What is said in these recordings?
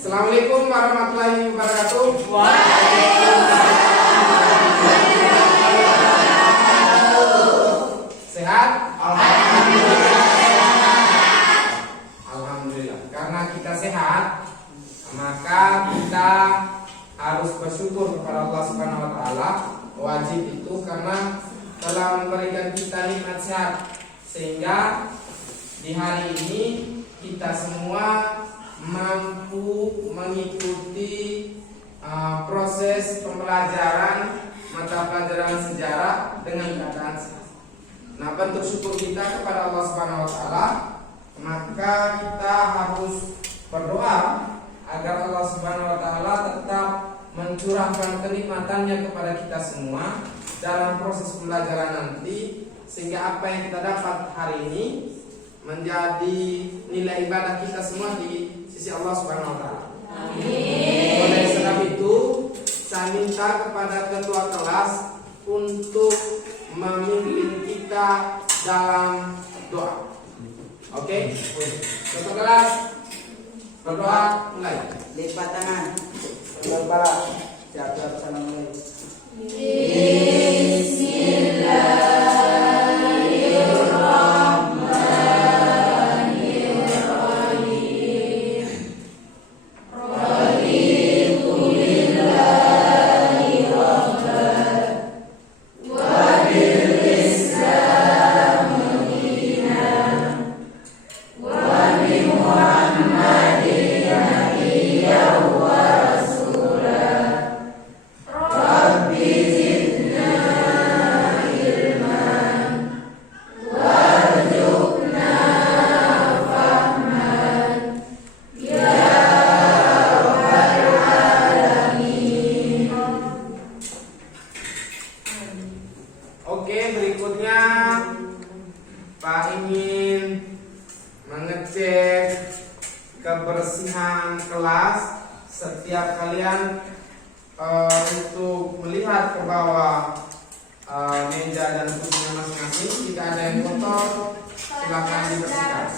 Assalamualaikum warahmatullahi wabarakatuh. Sehat? Alhamdulillah. Karena kita sehat, maka kita harus bersyukur kepada Allah Subhanahu wa taala. Wajib itu karena telah memberikan kita nikmat sehat, sehingga di hari ini kita semua mampu mengikuti proses pembelajaran mata pelajaran sejarah dengan keadaan sehat. Nah, bentuk syukur kita kepada Allah Subhanahu wa taala, maka kita harus berdoa agar Allah Subhanahu wa taala tetap mencurahkan kenikmatannya kepada kita semua dalam proses pembelajaran nanti, sehingga apa yang kita dapat hari ini menjadi nilai ibadah kita semua di sisi Allah Subhanahu wa taala. Amin. Oleh sebab itu, saya minta kepada ketua kelas untuk memimpin kita dalam doa. Oke? Ketua kelas berdoa, mulai. Lipat tangan. Kepala. Siap-siap, assalamualaikum. Oke, berikutnya Pak ingin mengecek kebersihan kelas. Setiap kalian untuk melihat ke bawah meja dan kursinya masing-masing. Jika ada yang kotor, silakan dibersihkan.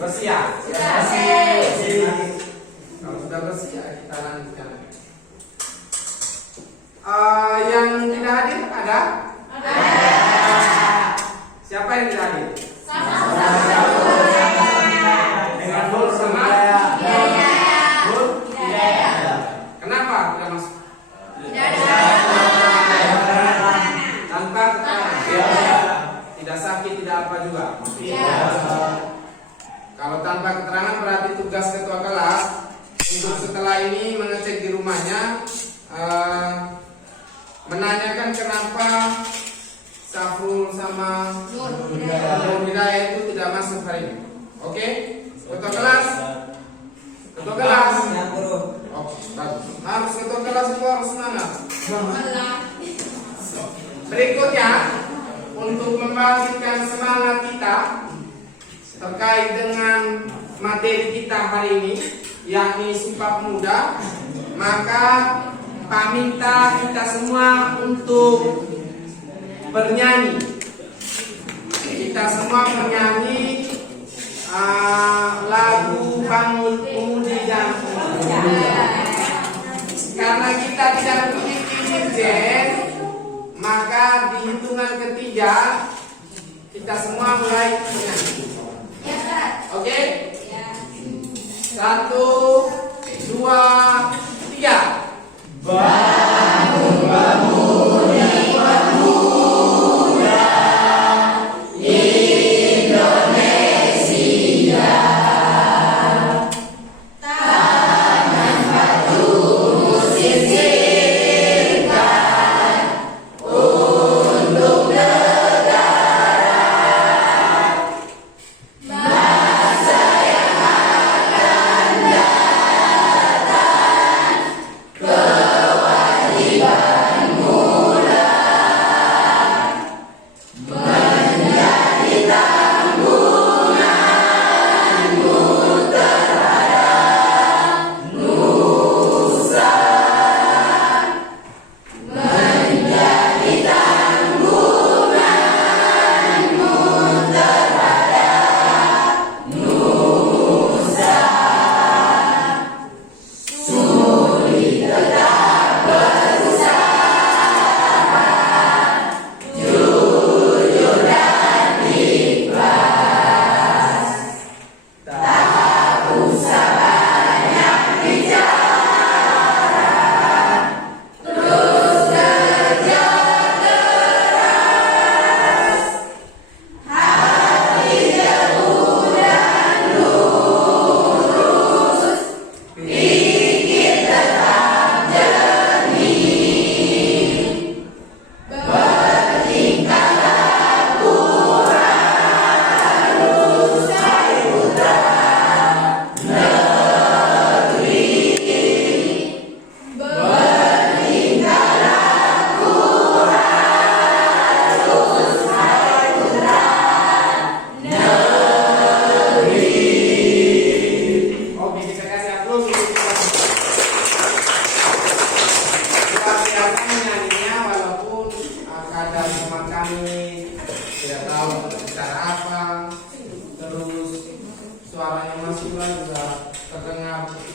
Bersih ya? Bersih. Kalau sudah bersih ya kita lanjutkan. Yang tidak hadir ada? Ada. Siapa yang tidak hadir? Dengan Nur sama Nur? Kenapa tidak masuk? Tanpa keterangan. Tidak sakit, tidak apa juga. Kalau tanpa keterangan berarti tugas ketua kelas untuk setelah ini mengecek di rumahnya, menanyakan kenapa Safrul sama Nur Hidayah itu tidak masuk hari ini. Oke? Ketua kelas? Ketua kelas? Oh, harus ketua kelas itu harus semangat. Berikutnya, untuk membangkitkan semangat kita terkait dengan materi kita hari ini, yakni Sumpah Pemuda, maka Pak minta kita semua untuk bernyanyi. Kita semua menyanyi lagu Bangun Pemudi dan karena kita tidak memiliki dirjen, maka di hitungan ketiga kita semua mulai menyanyi. Oke? 1, 2, 3. Bangun pemudi pemuda Indonesia, tangan batu sisirkan untuk negara, masa yang akan datang, kewajiban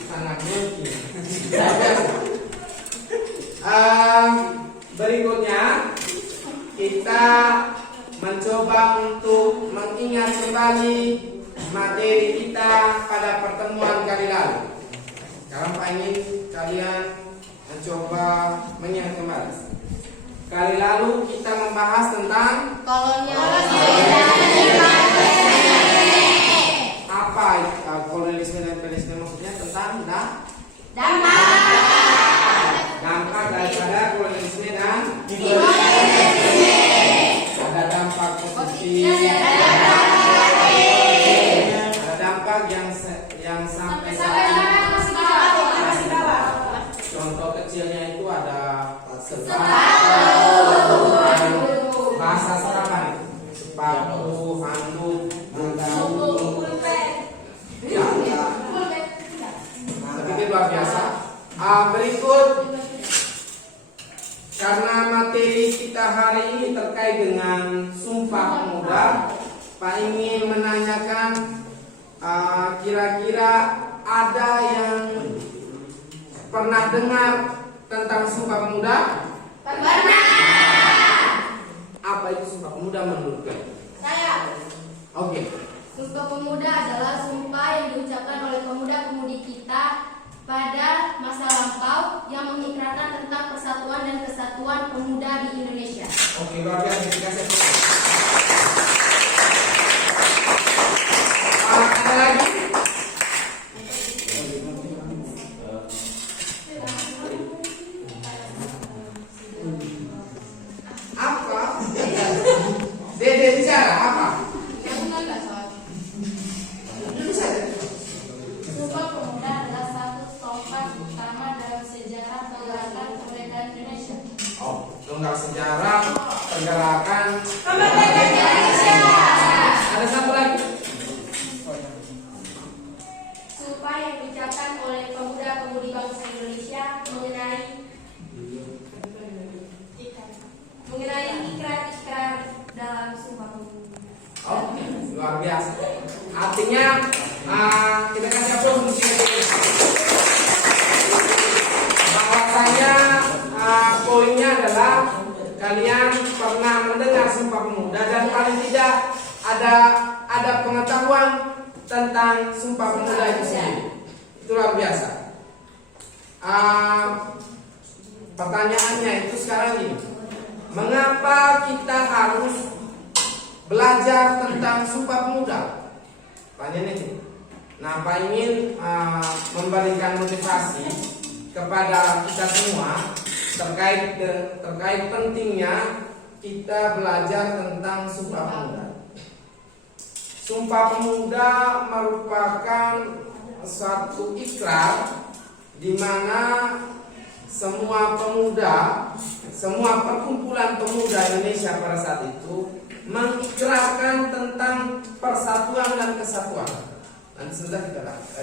sangat mungkin. Berikutnya kita mencoba untuk mengingat kembali materi kita pada pertemuan kali lalu. Sekarang Pak ingin kalian mencoba mengingat kembali. Kali lalu kita membahas tentang apa kolonialisme dan imperialisme, maksudnya tentang dampak daripada kolonialisme dan imperialisme. Ada dampak positif, ada dampak yang sampai saat ini. Contoh kecilnya itu ada bahasa serapan, sepatu, handuk, seperti luar biasa. Berikut, karena materi kita hari ini terkait dengan Sumpah Pemuda, Pak ingin menanyakan, kira-kira ada yang pernah dengar tentang Sumpah Pemuda? Pernah. Apa itu Sumpah Pemuda menurut kalian? Saya. Oke. Sumpah Pemuda adalah sumpah yang diucapkan oleh pemuda-pemudi kita pada masa lampau yang mengikrarkan tentang persatuan dan kesatuan pemuda di Indonesia. Oke, luar biasa. Terima kasih. Ada lagi? Apa? Dede bicara apa? Sumpah Pemuda adalah satu tonggak utama dalam sejarah pergerakan kemerdekaan Indonesia. Oh, tonggak sejarah pergerakan Kemerdekaan Indonesia. Ada satu lagi. Sumpah yang diucapkan oleh pemuda-pemudi bangsa Indonesia mengenai ikrar-ikrar dalam Sumpah Pemuda. Oke, luar biasa. Artinya kita kasih aplaus bahwasanya poinnya adalah kalian pernah mendengar Sumpah Pemuda dan paling tidak ada pengetahuan tentang Sumpah Pemuda itu sendiri. Itu luar biasa. Pertanyaannya itu sekarang ini, mengapa kita harus belajar tentang Sumpah Pemuda? Pertanyaan itu. Nah, Pak ingin memberikan motivasi kepada kita semua terkait pentingnya kita belajar tentang Sumpah Pemuda. Sumpah Pemuda merupakan suatu ikrar di mana semua pemuda, semua perkumpulan pemuda Indonesia pada saat itu mengikrarkan tentang persatuan dan kesatuan. Nanti sudah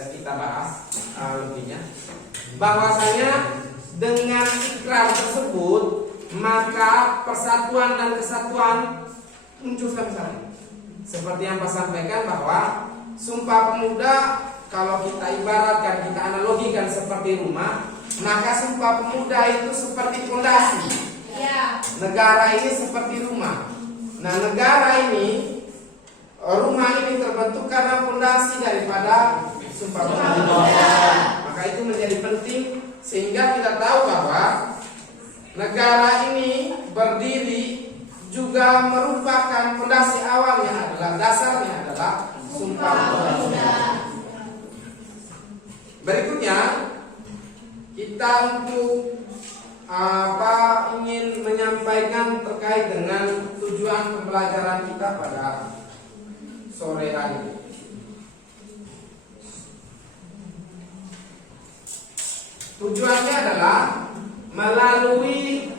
kita bahas lebihnya. Bahwasanya dengan ikrar tersebut maka persatuan dan kesatuan muncul sampai. Seperti yang Pak sampaikan bahwa Sumpah Pemuda kalau kita ibaratkan, kita analogikan seperti rumah, maka Sumpah Pemuda itu seperti fondasi. Ya. Negara ini seperti rumah. Nah, negara ini, rumah ini terbentuk karena fondasi daripada Sumpah Pemuda. Maka itu menjadi penting sehingga kita tahu bahwa negara ini berdiri juga merupakan fondasi awalnya adalah dasarnya adalah Sumpah Pemuda. Berikutnya kita untuk ingin menyampaikan terkait dengan tujuan pembelajaran kita pada sore hari ini. Tujuannya adalah melalui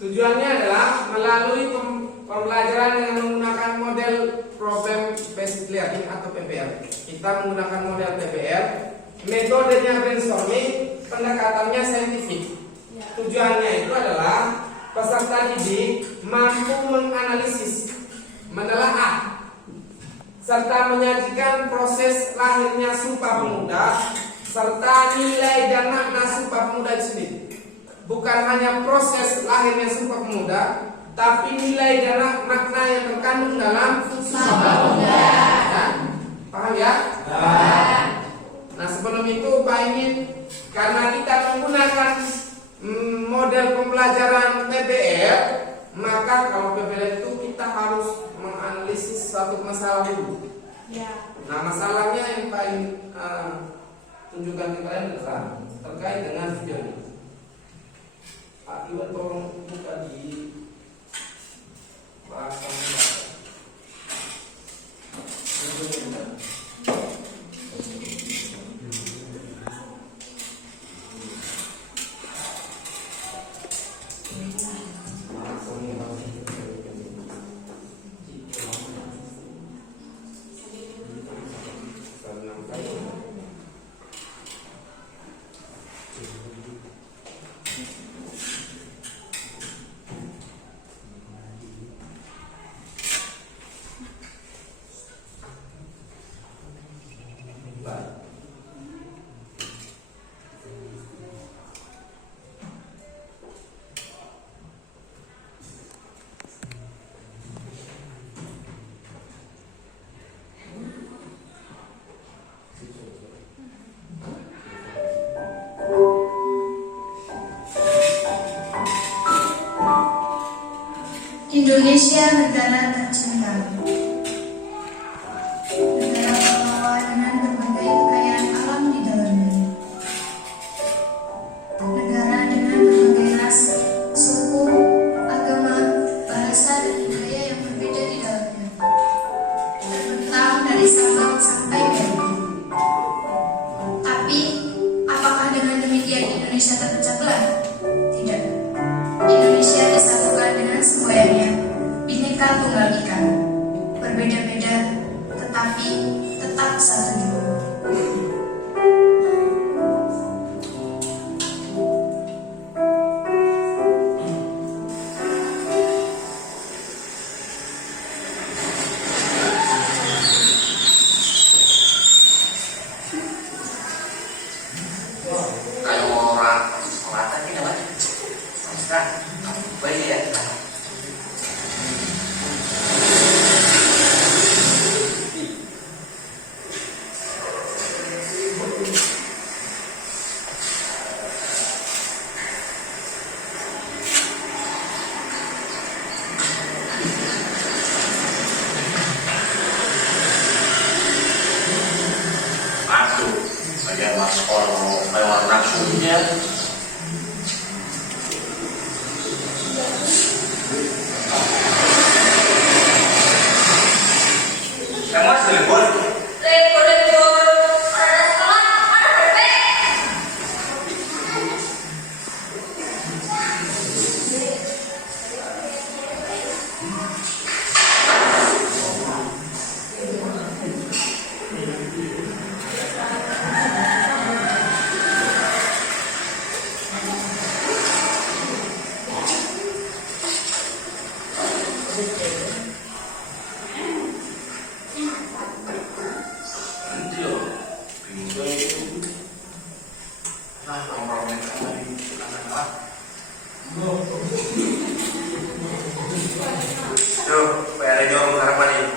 tujuannya adalah melalui pembelajaran yang menggunakan model problem based learning atau PBL. Kita menggunakan model PBL. Metodenya brainstorming, pendekatannya saintifik. Tujuannya itu adalah peserta didik mampu menganalisis, menelaah, serta menyajikan proses lahirnya Sumpah Pemuda serta nilai dan makna Sumpah Pemuda itu sendiri. Bukan hanya proses lahirnya Sumpah Pemuda, tapi nilai dan makna yang terkandung dalam Sumpah Pemuda. Ya? Paham ya? Nah, sebelum itu Pak ingin, karena kita menggunakan model pembelajaran PBL, maka kalau PBL itu kita harus menganalisis suatu masalah dulu. Ya. Nah, masalahnya yang paling tunjukkan ke kalian adalah terkait dengan video ini. Pak Iwan tolong buka di bahasa Indonesia negara tercinta, negara terbawa dengan berbagai kekayaan alam di dalamnya, negara dengan berbagai ras, suku, agama, bahasa, dan budaya yang berbeda di dalamnya, terbentang dari Sabang sampai Merauke. Tapi, apakah dengan demikian Indonesia terpecah belah? Tidak. Indonesia disatukan dengan semboyannya, Bhinneka Tunggal Ika, berbeda-beda tetapi tetap satu juga. Kalau orang selatan ini apa? Masa bayi ya. Masuk ada maskor lewat nafsunya. Kamu telepon? Tuh, bayar jauh harapan ini.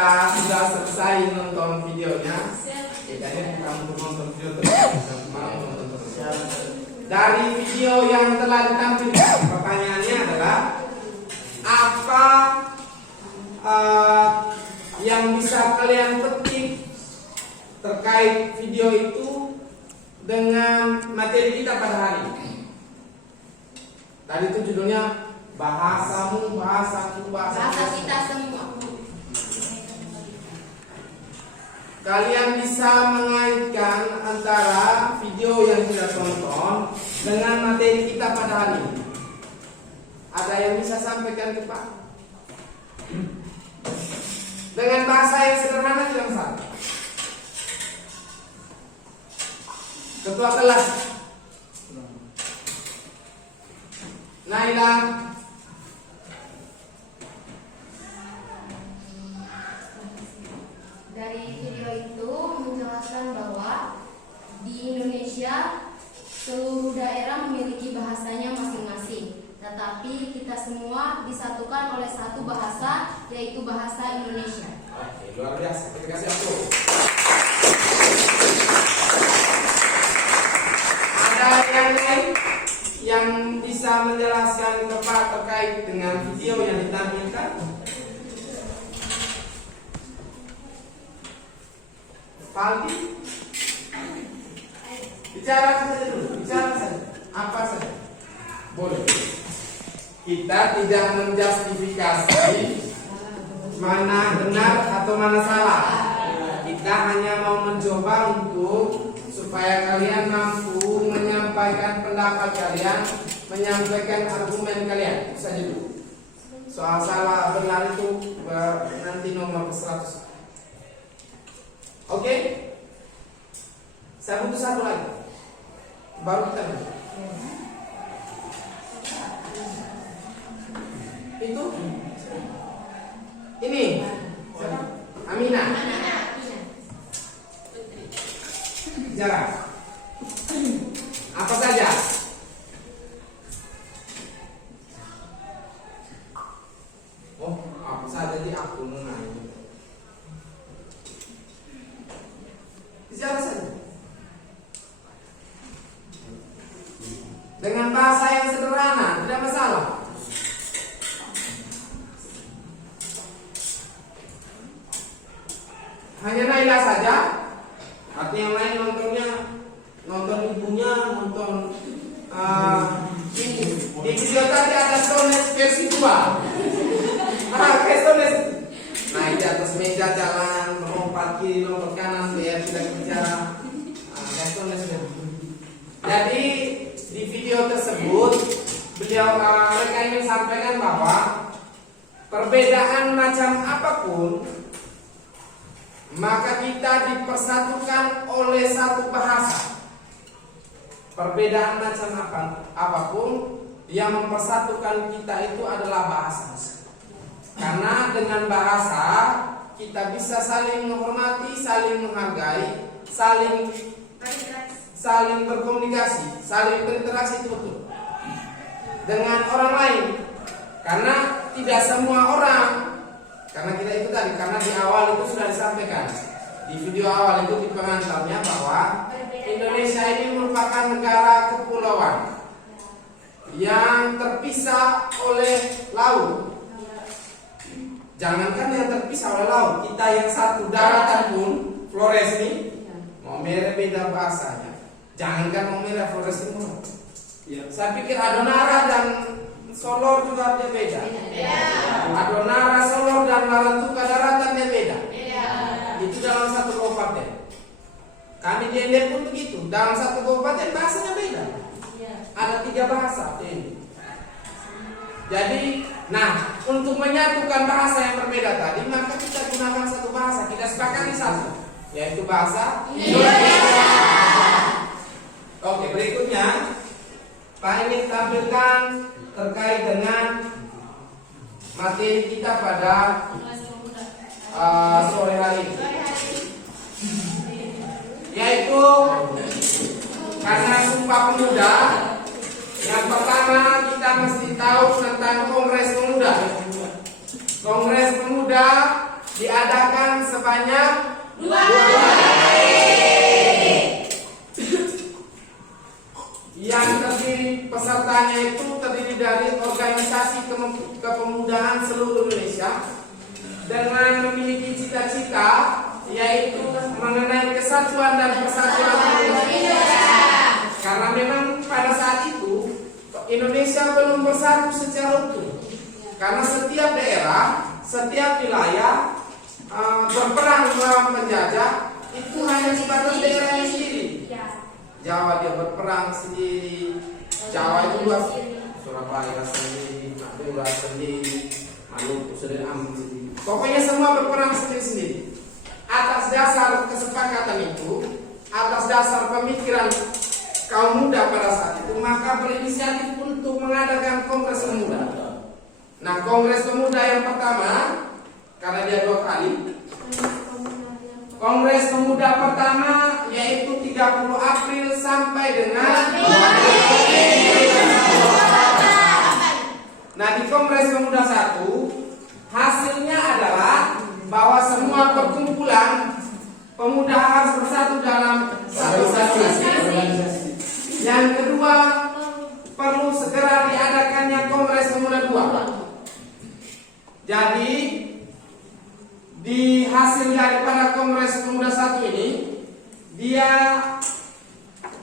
kita sudah selesai nonton videonya, jadi kamu nonton video terus. Dari video yang telah ditampilkan, pertanyaannya adalah apa yang bisa kalian petik terkait video itu dengan materi kita pada hari ini. Tadi itu judulnya bahasamu, bahasaku, Bahasa kita semua. Kalian bisa mengaitkan antara video yang kita tonton dengan materi kita pada hari ini. Ada yang bisa sampaikan ke Pak? Dengan bahasa yang sederhana tidak masalah. Ketua kelas Naila. Dari video itu menjelaskan bahwa di Indonesia seluruh daerah memiliki bahasanya masing-masing, tetapi kita semua disatukan oleh satu bahasa, yaitu bahasa Indonesia. Oke, luar biasa. Terima kasih aku. Ada yang lain yang bisa menjelaskan ke Pak terkait dengan video yang ditampilkan? Pagi? Bicara saja dulu, bicara saja. Apa saja? Boleh. Kita tidak menjustifikasi mana benar atau mana salah. Kita hanya mau mencoba untuk supaya kalian mampu menyampaikan pendapat kalian, menyampaikan argumen kalian. Itu saja dulu. Soal salah benar itu nanti nomor 100. Oke? Saya butuh satu lagi. Baru kita mulai. Itu ini siapa? Amina. Bicara. Apa saja? Oh, apa saja di aku nanya. Bicara saja. Dengan bahasa yang sederhana, tidak masalah. Hanya Naila saja. Artinya yang lain nonton ibunya, nonton ini. Di video tadi ada Stones versi 2. Kayak Stones. Naik di atas meja jalan, melompat kiri, lompat kanan, biar tidak bicara. Kayak Stones. Jadi di video tersebut mereka ingin sampaikan bahwa perbedaan macam apapun, maka kita dipersatukan oleh satu bahasa. Perbedaan macam apapun yang mempersatukan kita itu adalah bahasa. Karena dengan bahasa kita bisa saling menghormati, saling menghargai, saling berkomunikasi, saling berinteraksi itu betul dengan orang lain. Karena tidak semua orang, karena kita itu tadi, karena di awal itu sudah disampaikan di video awal itu di pengantarnya bahwa Indonesia ini merupakan negara kepulauan yang terpisah oleh laut. Jangankan yang terpisah oleh laut, kita yang satu daratan pun, Flores ini mau beda bahasanya. Jangankan mau Flores ini. Ya. Saya pikir Adonara dan Solor juga dia beda. Adonara, Solor dan Larantuka daratan dia beda. Itu dalam satu kabupaten. Kami di Ender pun begitu. Dalam satu kabupaten bahasanya beda. Ada 3 bahasa. Jadi, nah, untuk menyatukan bahasa yang berbeda tadi, maka kita gunakan satu bahasa. Kita sepakati satu, yaitu bahasa Indonesia. Oke, berikutnya Pak ingin tampilkan terkait dengan materi kita pada sore hari ini, yaitu karena Sumpah Pemuda. Yang pertama kita mesti tahu tentang Kongres Pemuda. Kongres Pemuda diadakan sebanyak 2 yang pesertanya itu terdiri dari organisasi kepemudaan seluruh Indonesia dengan memiliki cita-cita yaitu mengenai kesatuan dan persatuan Indonesia. Karena memang pada saat itu Indonesia belum bersatu secara utuh. Karena setiap daerah, setiap wilayah berperang melawan penjajah itu hanya sebatas daerahnya sendiri. Jawa dia berperang sendiri, Jawa itu luas, Surabaya sendiri, Madura sendiri, Maluku sendiri, Ambon sendiri. Pokoknya semua berperang sendiri-sendiri. Atas dasar kesepakatan itu, atas dasar pemikiran kaum muda pada saat itu, maka berinisiatif untuk mengadakan Kongres Pemuda. Nah, Kongres Pemuda yang pertama, karena dia 2 kali, Kongres Pemuda pertama yaitu 30 April sampai dengan 20 Nah, di Kongres Pemuda 1 hasilnya adalah bahwa semua perkumpulan pemuda harus bersatu dalam satu organisasi. Yang kedua, perlu segera diadakannya Kongres Pemuda 2. Jadi di hasil daripada Kongres Pemuda 1 ini, dia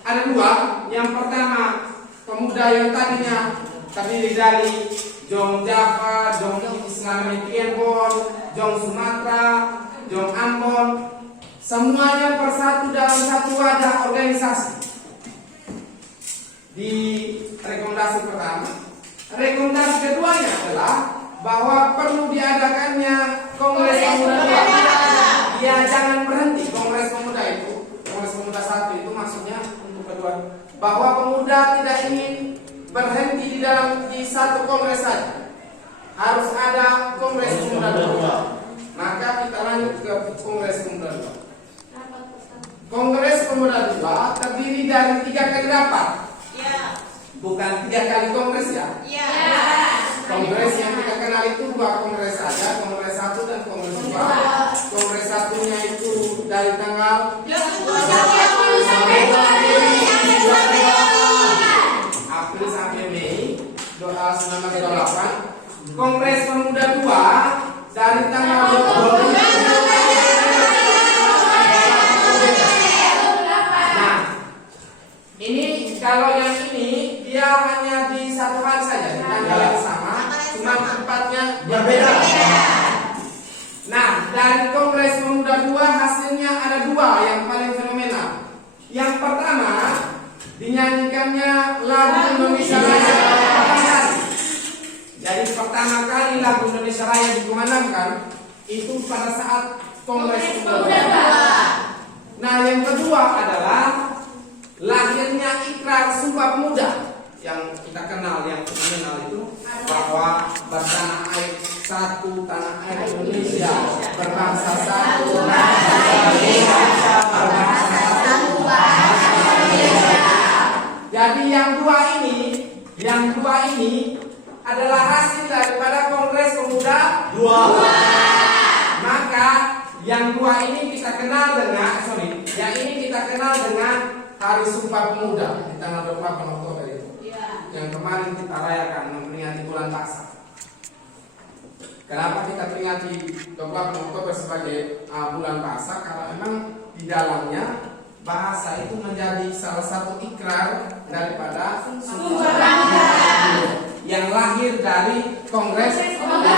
ada 2. Yang pertama, pemuda yang tadinya terdiri dari Jong Java, Jong Islam Tienbon, Jong Sumatera, Jong Ambon, semuanya bersatu dalam satu wadah organisasi. Di rekomendasi pertama, rekomendasi keduanya adalah bahwa perlu diadakannya Kongres Pemuda 2. Ya, jangan berhenti Kongres Pemuda itu. Kongres Pemuda 1 itu maksudnya untuk kedua, bahwa pemuda tidak ingin berhenti di satu kongres saja. Harus ada Kongres Pemuda 2. Maka kita lanjut ke Kongres Pemuda 2. Kongres Pemuda 2 terdiri dari 3 kali rapat. Bukan 3 kali kongres ya. Kongres yang kita kenal itu 2 kongres saja, Kongres 1 dan Kongres 2. Kongres 1-nya itu dari tanggal April sampai Mei 1928. Kongres Pemuda 2 dari tanggal 20. Nah, ini kalau yang ini dia hanya di satu hari saja, di tanggal yang sama, cuma tempatnya berbeda. Nah, dari Kongres Pemuda 2 hasilnya ada 2 yang paling fenomenal. Yang pertama, dinyanyikannya lagu Indonesia Raya. Jadi pertama kali lagu Indonesia Raya dikumandangkan itu pada saat Kongres Pemuda 2. Nah, yang kedua adalah lahirnya Ikrar Sumpah Pemuda yang kita kenal, yang fenomenal itu, bahwa bertanah air satu, tanah air Indonesia, berbangsa satu, bangsa Indonesia, berbangsa satu, bangsa Indonesia. Jadi yang dua ini adalah hasil daripada Kongres Pemuda 2. Maka yang 2 ini kita kenal dengan Hari Sumpah Pemuda di tanggal 28 Oktober itu. Yang kemarin kita rayakan memperingati bulan Pasca. Kenapa kita peringati 28 Oktober sebagai bulan Pasca? Karena memang di dalamnya bahasa itu menjadi salah satu ikrar daripada Sumpah Pemuda yang lahir dari Kongres Pemuda.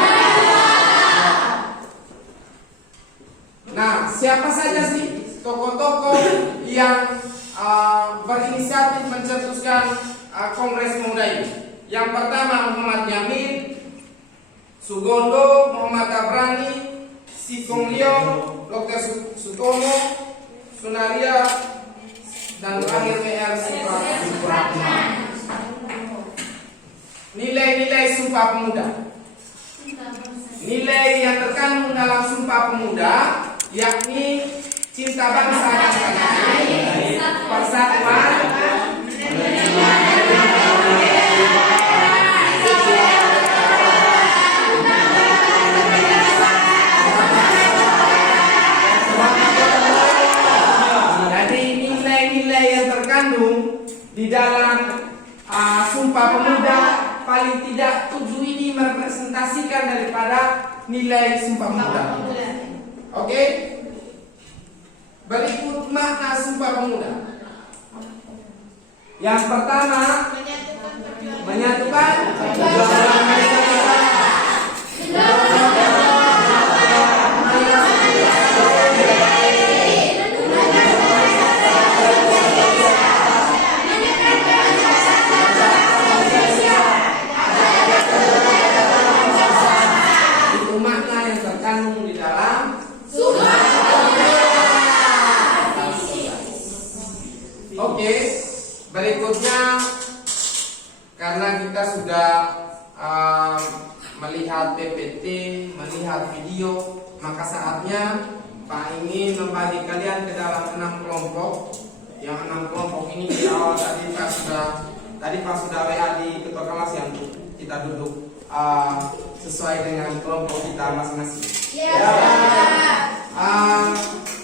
Nah, siapa saja sih tokoh-tokoh yang berinisiatif mencetuskan Kongres Pemuda ini? Yang pertama Muhammad Yamin, Sugondo, Muhammad Abrani, Sikong Liong, Dr. Sutomo, Sunaria, dan terakhir PR Supratman. Nilai-nilai Sumpah Pemuda. Nilai yang terkandung dalam Sumpah Pemuda yakni cinta bangsa dan tanah air, persatuan, di dalam Sumpah Pemuda paling tidak 7 ini merepresentasikan daripada nilai Sumpah Pemuda. Oke? Berikut makna Sumpah Pemuda. Yang pertama, menyatukan perjuangan masyarakat. Itu makna yang terkandung di dalam Sumpah Pemuda. Oke, berikutnya karena kita sudah melihat PPT, melihat video, maka saatnya Pak ingin membagi kalian ke dalam 6 kelompok. Yang 6 kelompok ini di awal tadi Pak sudah WA di ketua kelas yang kita duduk sesuai dengan kelompok kita masing-masing.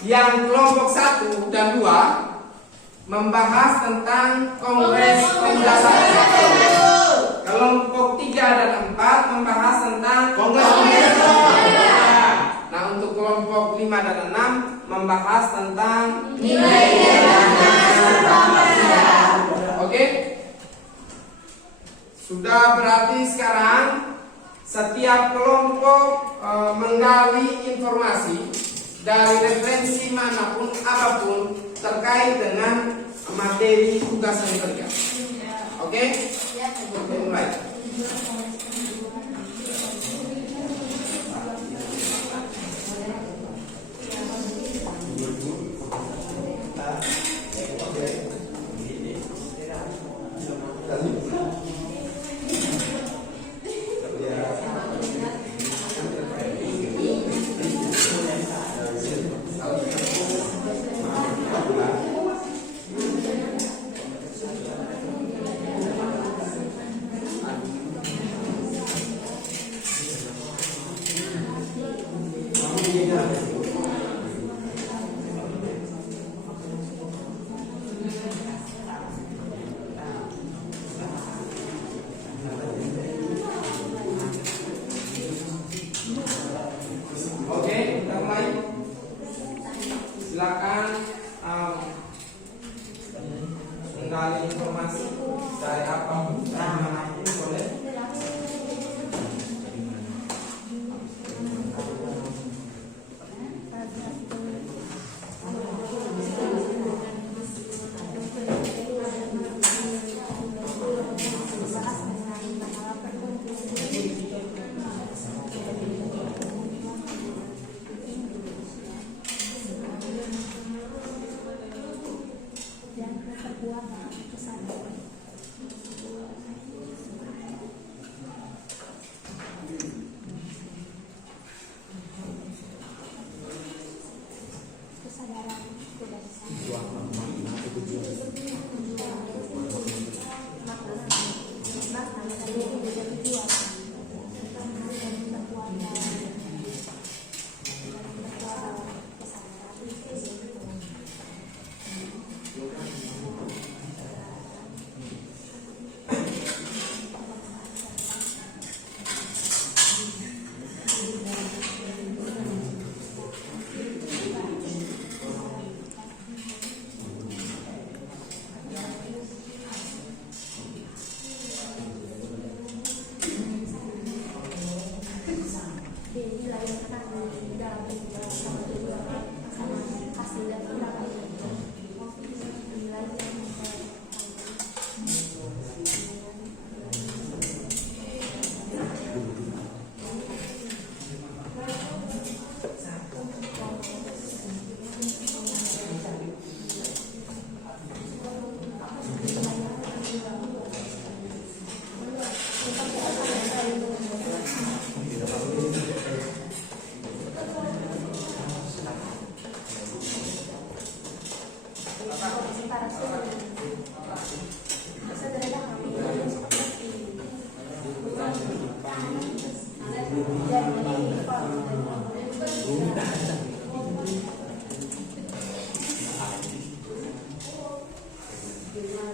Yang kelompok 1 dan 2 membahas tentang Kongres Pemuda 1. Kelompok 3 dan 4 membahas tentang Kongres Pemuda. Nah, untuk kelompok 5 dan 6 membahas tentang Oke? Sudah berarti sekarang setiap kelompok menggali informasi dari referensi manapun apapun terkait dengan materi tugas yang kerja. Oke? Oke, mulai. Oke, kita mulai. Silakan menggali informasi dari apapun, dari manapun boleh.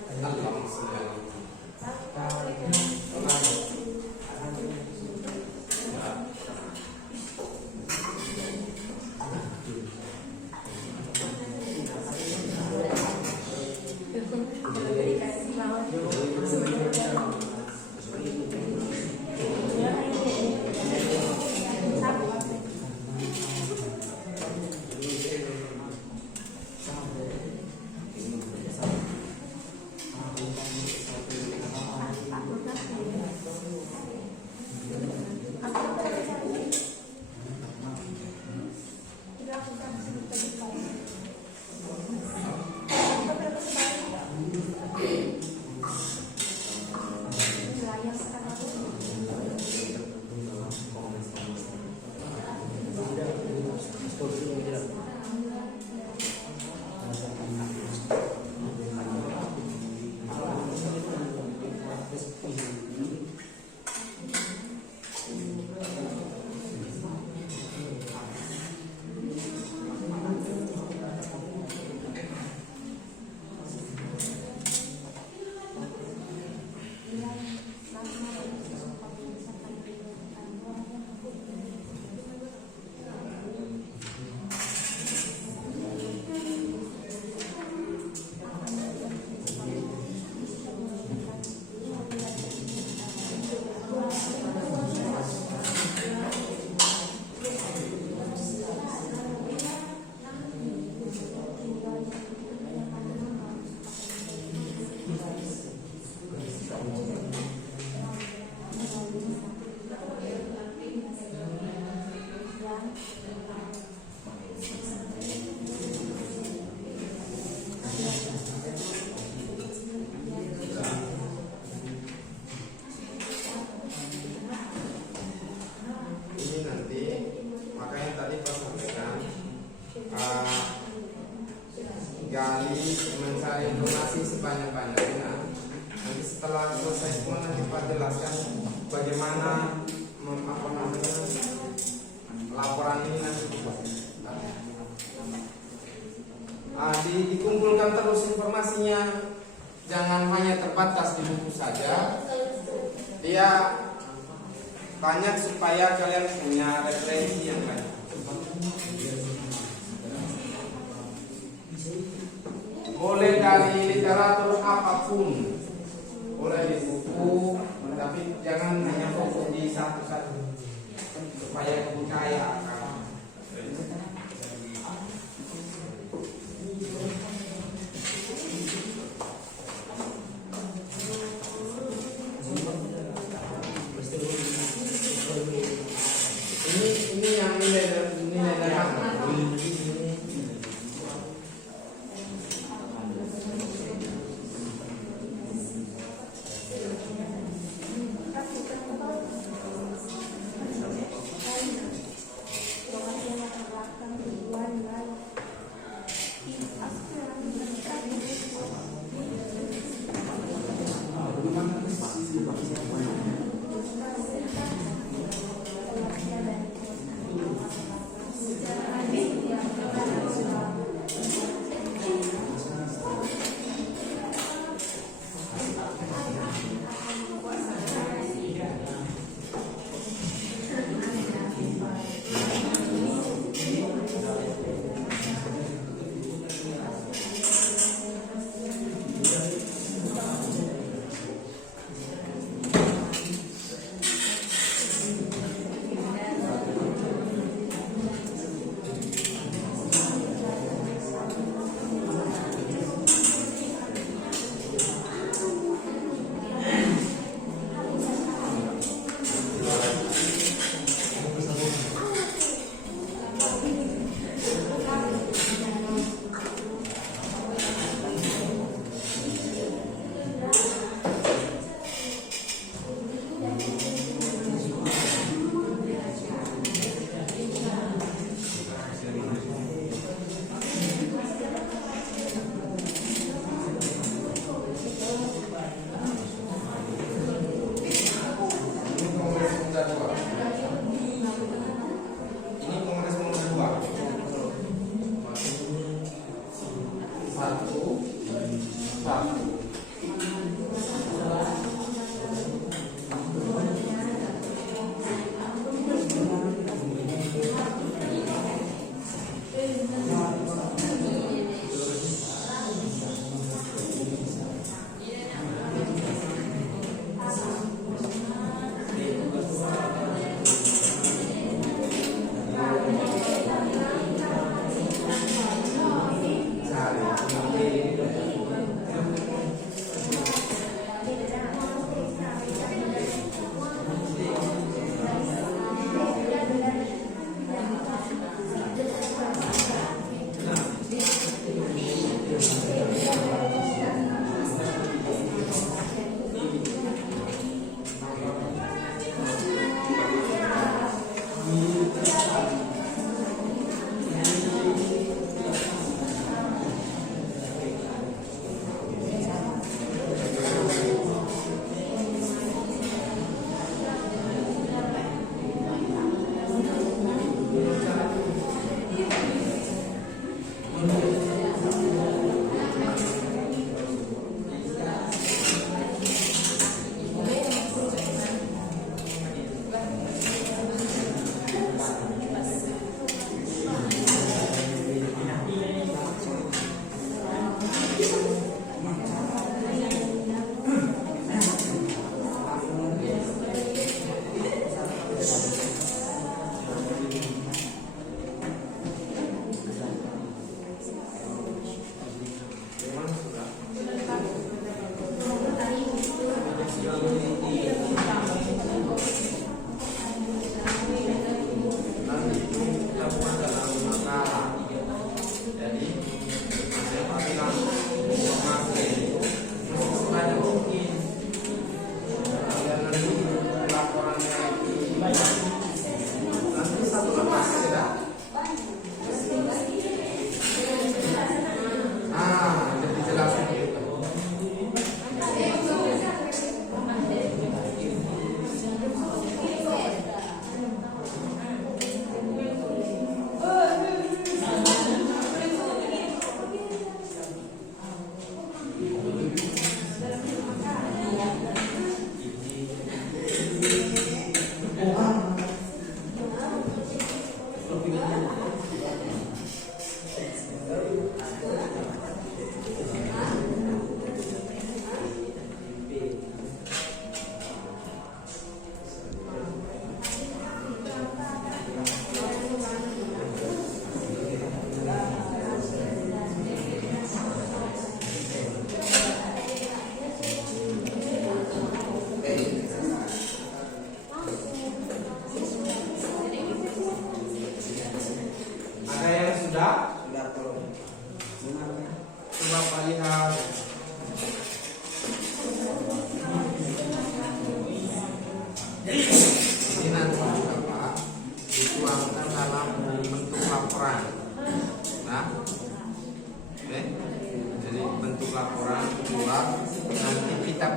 Allahumma sholli ala gali mencari informasi sebanyak-banyaknya. Nanti setelah selesai semua nanti Pak jelaskan bagaimana laporan ini nanti dikumpulkan terus informasinya, jangan hanya terbatas di buku saja. Dia banyak supaya kalian punya referensi yang banyak. Boleh dari literatur apapun, boleh di buku, tapi jangan hanya fokus di satu-satu supaya percaya akan. Ini yang nilai dasar.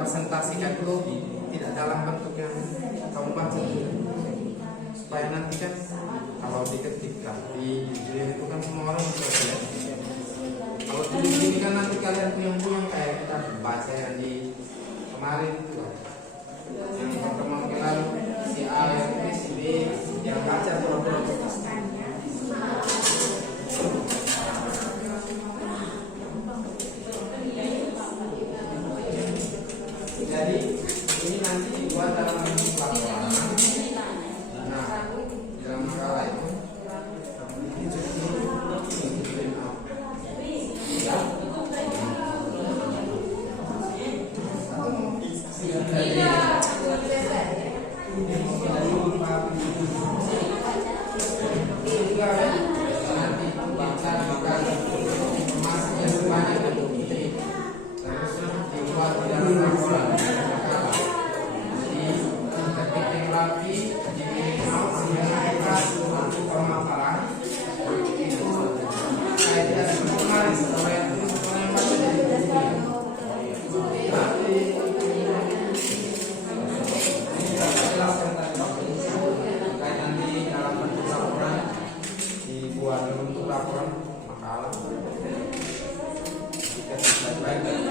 presentasikan itu tidak dalam bentuk yang kamu baca juga, supaya nanti kan kalau diketikkan di judul itu kan semua orang bisa lihat. Kalau tulis ini kan nanti kalian punya kayak kita baca yang di kemarin itu kan, yang pertemuan kemarin si A yang ini si B yang baca pura-pura. Jadi ini nanti dibuat dalam bentuk laporan. Nah, dalam makalah itu nanti baca bukan informasi yang banyak dan penting, terus dibuat di dalam laporan. Jadi terbitin rapi, dibikin out sehingga kita untuk pemaparan itu kayak tidak sempurna setelah yang baca jadi jelaskan tadi kayak nanti dalam bentuk laporan dibuat dalam bentuk laporan makalah jika baik-baik.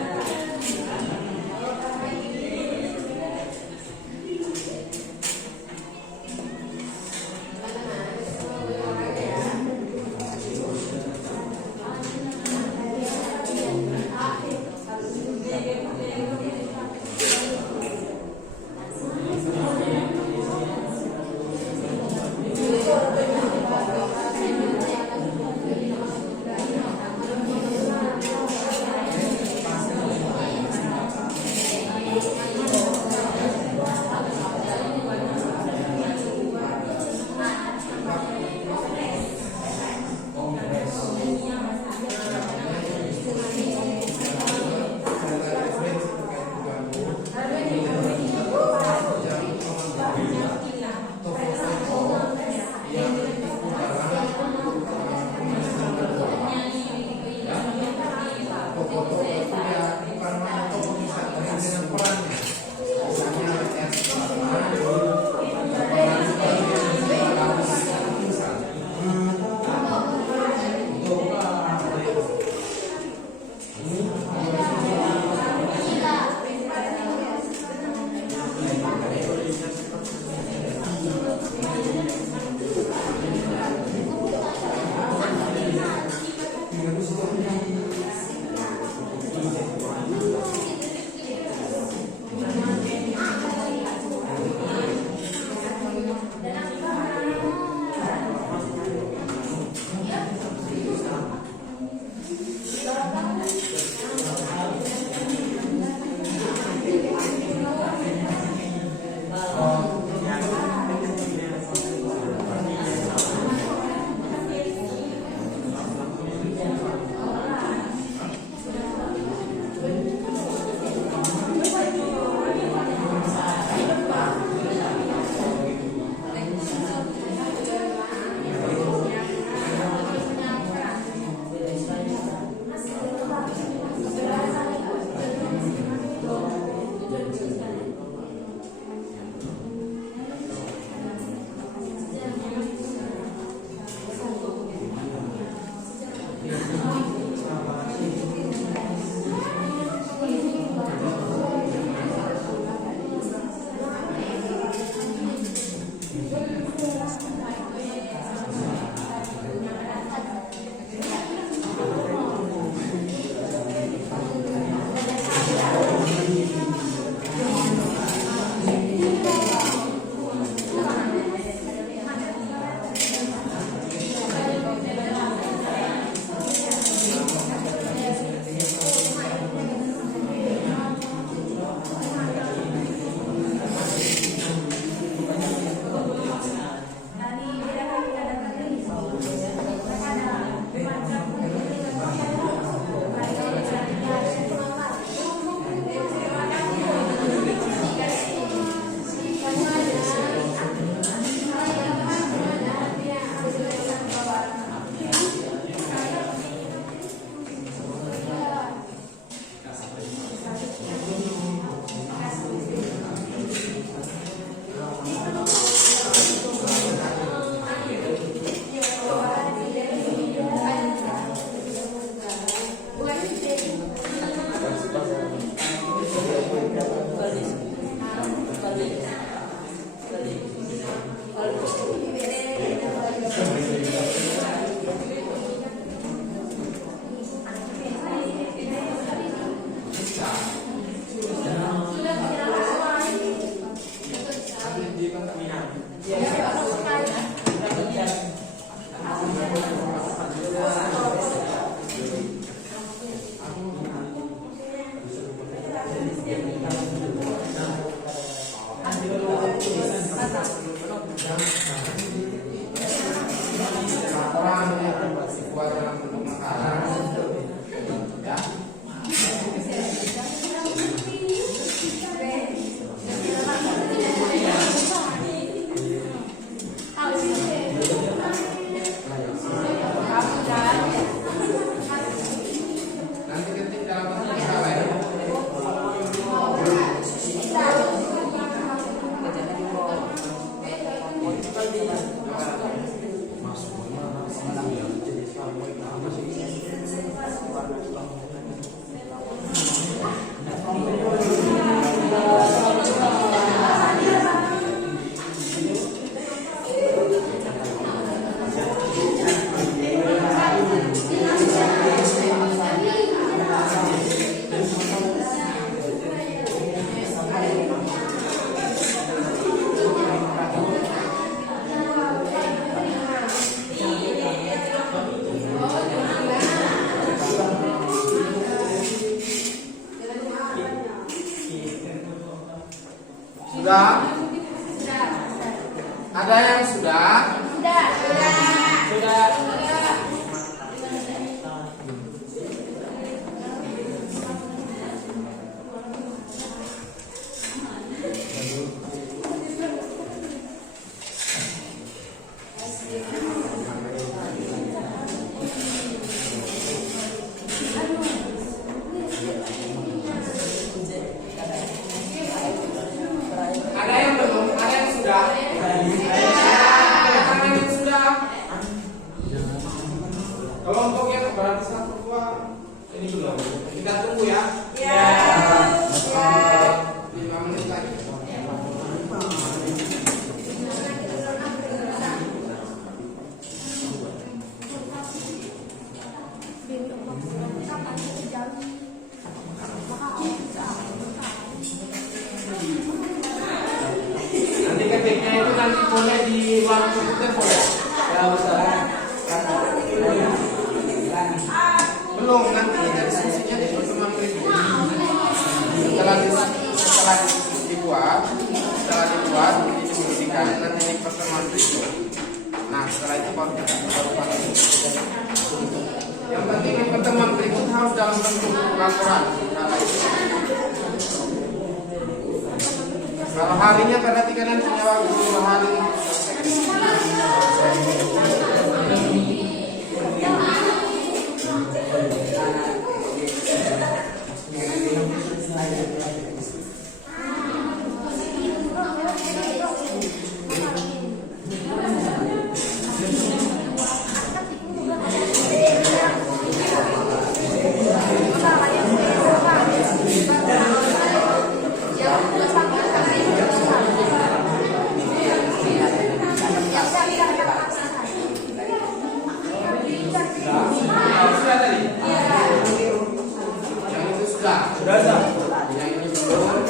Sudah? Ada yang sudah? Sudah. Ada yang belum? Ada yang sudah? Tangan yang sudah. Kelompok yang berarti 1, 2 ini belum. Kita tunggu ya. Ya. 5 menit lagi. Nanti ketiknya itu nanti boleh di ruang komputer boleh. Ya Ustaz. Belum, nanti diskusinya di pertemuan berikutnya. Setelah dibuat didiskusikan nanti di pertemuan berikutnya. Nah setelah itu baru pakai. Yang penting di pertemuan berikut harus dalam bentuk laporan. Kalau harinya berarti kalian punya waktu 2 hari. Sudah tadi? Yang itu sudah. Yang ini belum.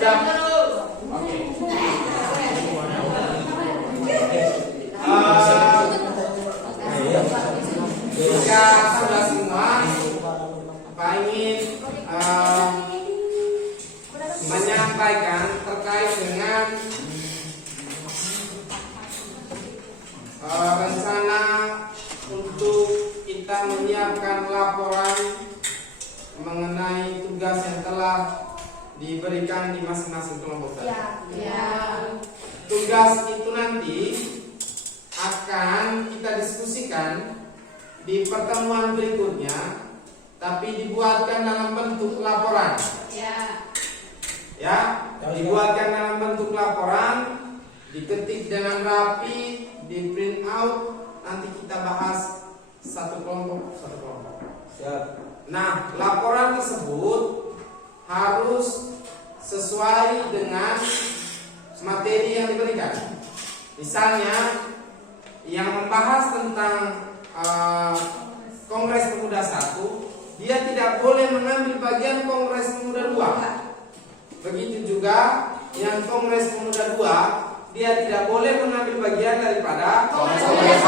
sudah? Oke. Jika sudah semua, Pak ingin menyampaikan terkait dengan rencana untuk kita menyiapkan laporan mengenai tugas yang telah diberikan di masing-masing kelompok tadi. Tugas itu nanti akan kita diskusikan di pertemuan berikutnya, tapi dibuatkan dalam bentuk laporan. Ya, dibuatkan dalam bentuk laporan, diketik dengan rapi, di print out, nanti kita bahas satu kelompok. Siap. Nah, laporan tersebut harus sesuai dengan materi yang diberikan. Misalnya, yang membahas tentang Kongres Pemuda 1, dia tidak boleh mengambil bagian Kongres Pemuda 2. Begitu juga yang Kongres Pemuda 2, dia tidak boleh mengambil bagian daripada Kongres Pemuda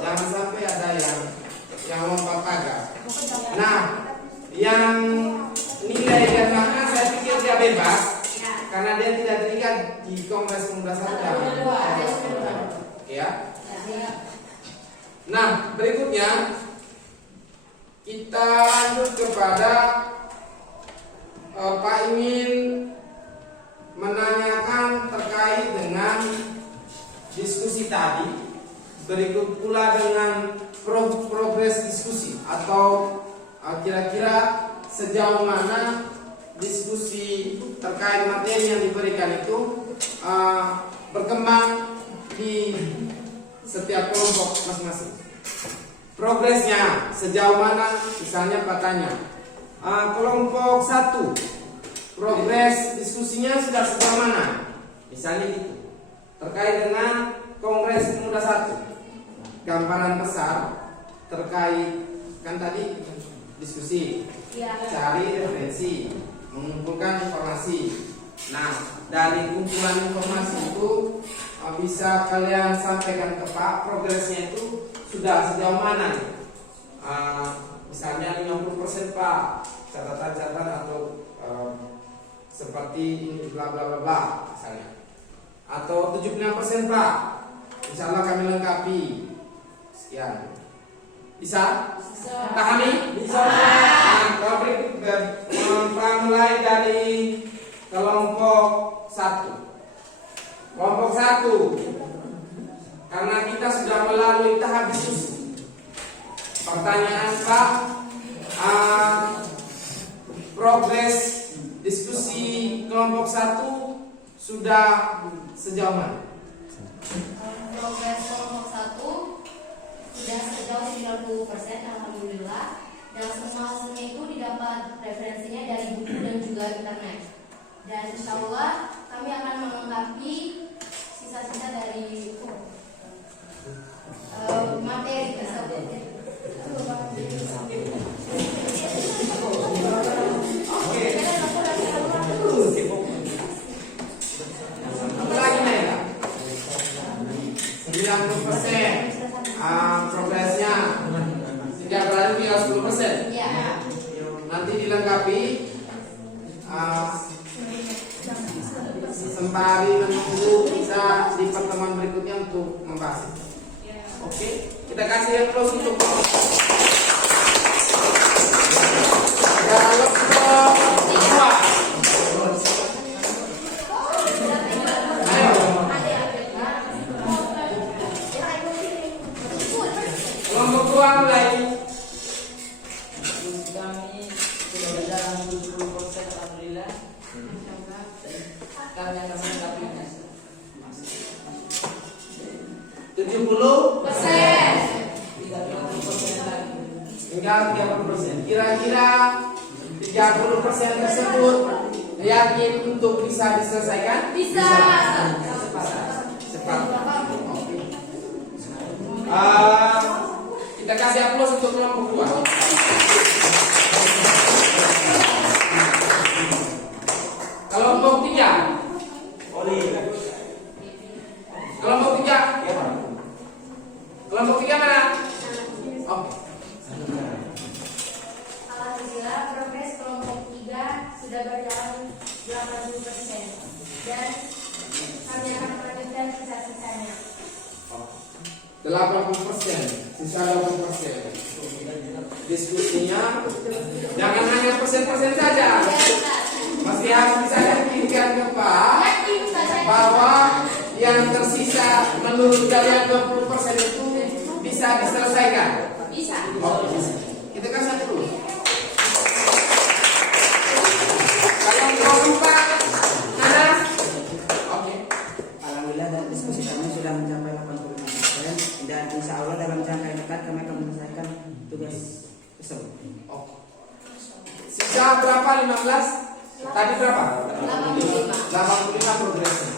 1. Jangan sampai ada yang lompat pagar. Nah, yang nilai dan makna saya pikir dia bebas, karena dia tidak terikat di Kongres Pemuda 1. Ya. Nah, berikutnya kita lanjut kepada Pak ingin menanyakan terkait dengan diskusi tadi, berikut pula dengan progres diskusi atau kira-kira sejauh mana diskusi terkait materi yang diberikan itu berkembang di setiap kelompok masing-masing. Progresnya sejauh mana? Misalnya Pak tanya, kelompok 1, progres diskusinya sudah sejauh mana? Misalnya gitu. Terkait dengan Kongres Pemuda 1, gambaran besar terkait, kan tadi diskusi, cari referensi, mengumpulkan informasi. Nah, dari kumpulan informasi itu bisa kalian sampaikan ke Pak, progresnya itu sudah sejauh mana? Misalnya 50% Pak, catatan-catatan atau seperti ini bla bla bla bla misalnya. Atau 76% Pak, insya Allah kami lengkapi. Sekian. Bisa? Pahami? Bisa. Nah, kalau mulai dari kelompok 1. Kelompok 1, karena kita sudah melalui tahap diskusi. Pertanyaan Pak, progres diskusi kelompok 1 sudah sejauh mana? Progres kelompok 1 sudah sejauh 90%, alhamdulillah. Dan semua itu didapat referensinya dari buku dan juga internet. Dan insya Allah kami akan melengkapi sisa-sisa dari materi tersebut. Oke. Lagi nih, 90% progresnya, tidak berarti tinggal 10%. Ya. Nanti dilengkapi. Sembari menunggu kita di pertemuan berikutnya untuk membahas. Oke, kita kasih yang terus untuk dialog kedua. Ayo, kelompok 2 mulai. Kami sudah berjalan 70%, alhamdulillah. Kami akan melengkapinya. 70%. 30% lagi. Tinggal 30%. Kira-kira 30% tersebut yakin untuk bisa diselesaikan? Bisa. Cepat. Kita kasih aplaus untuk kelompok 2. 80%, sisa 20%. Diskusinya jangan hanya persen-persen saja, masih harus bisa yakinkan ke Pak bahwa yang tersisa menurut kalian 20% itu bisa diselesaikan. Bisa. Oke, bisa. Kita kan satu dulu. Kalau kelompok Nanas, oke. Alhamdulillah dari diskusi kami sudah mencapai 85% dan insya Allah dalam jangka yang dekat kami akan menyelesaikan tugas tersebut. Oke. Sisa berapa? 15? Tadi berapa? 85 progresnya.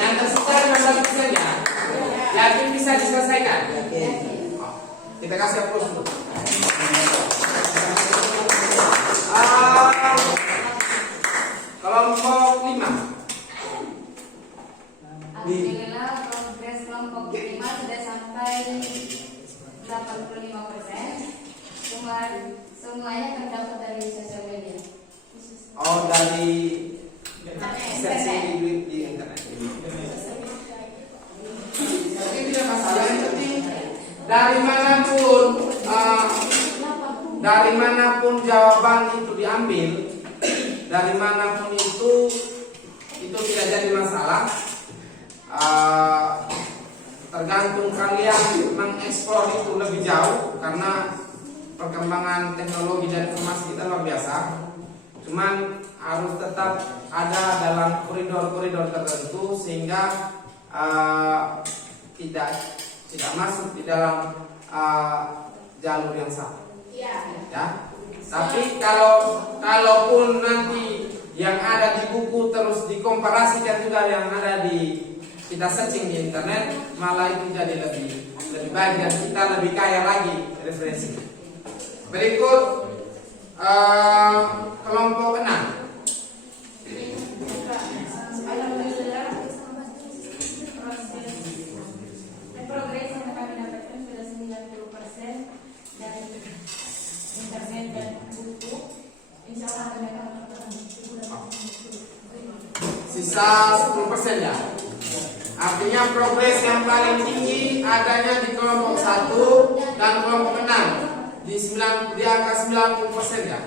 Yang tersisa 15% ya. Yakin bisa diselesaikan? Oke. Kita kasih aplaus dulu. Kelompok 5. Alhamdulillah progres kelompok 5 sudah sampai 85%. Semuanya terdapat dari sosial media. Oh, dari seksi Internet. di internet. Oke, tidak masalah. Yang penting dari manapun jawaban itu diambil, dari manapun itu tidak jadi masalah. Tergantung kalian mengeksplor itu lebih jauh karena perkembangan teknologi dan informasi kita luar biasa. Cuman harus tetap ada dalam koridor-koridor tertentu sehingga tidak masuk di dalam jalur yang salah. Ya. Tapi kalaupun nanti yang ada di buku terus dikomparasikan juga yang ada di kita searching di internet, malah itu jadi lebih baik dan kita lebih kaya lagi referensi. Berikut kelompok 6. Alhamdulillah progres yang kami dapatkan sudah 90% dari internet dan buku. Insya Allah kami akan Sisa 10% ya. Artinya progres yang paling tinggi adanya di kelompok 1 dan kelompok 6 di angka 90% ya.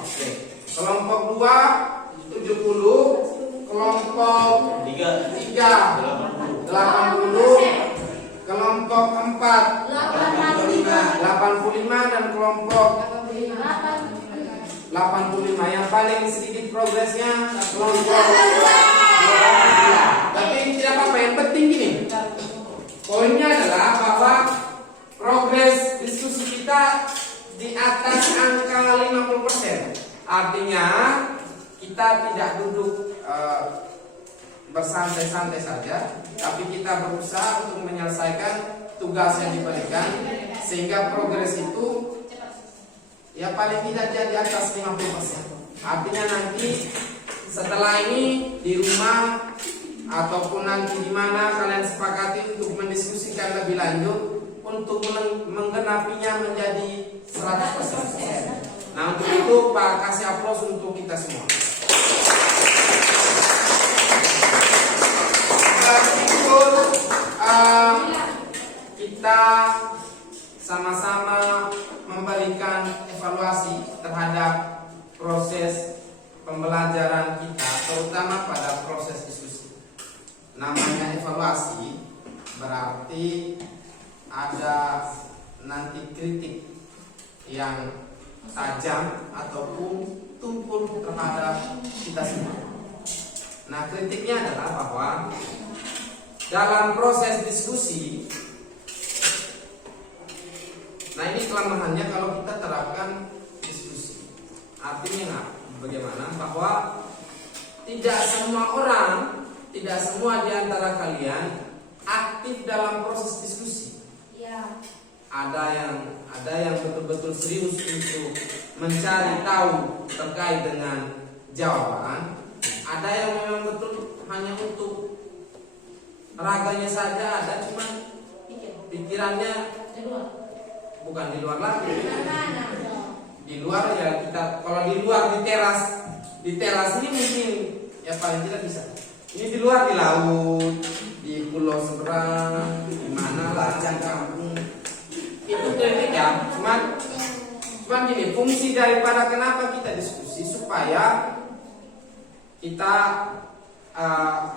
Oke. Kelompok 2 70, kelompok 3 80, kelompok 4 85 dan kelompok 85. Yang paling sedikit progresnya kelompok 2. Tapi tidak apa-apa, yang penting gini. Poinnya adalah bahwa progres diskusi kita di atas angka 50%. Artinya kita tidak duduk bersantai-santai saja, tapi kita berusaha untuk menyelesaikan tugas yang diberikan sehingga progres itu ya paling tidak jadi atas 50%. Artinya nanti setelah ini di rumah ataupun nanti di mana kalian sepakati untuk mendiskusikan lebih lanjut untuk menggenapinya menjadi 100%. Nah, untuk itu Pak kasih aplaus untuk kita semua. Berikut kita sama-sama memberikan evaluasi terhadap proses pembelajaran kita, terutama pada proses diskusi. Namanya evaluasi berarti ada nanti kritik yang tajam ataupun tumpul terhadap kita semua. Nah, kritiknya adalah bahwa dalam proses diskusi, nah ini kelemahannya kalau kita terapkan diskusi. Artinya bagaimana? Bahwa tidak semua orang, tidak semua di antara kalian aktif dalam proses diskusi. Ya. Ada yang betul-betul serius untuk mencari tahu terkait dengan jawaban. Ada yang memang betul hanya untuk raganya saja, ada cuma pikirannya bukan di luar lagi. Di luar ya kita kalau di luar di teras ini mungkin ya paling tidak bisa. Ini di luar, di laut, di pulau seberang, di mana lah, kampung. Itu klinik ya. Cuman gini, fungsi daripada kenapa kita diskusi supaya kita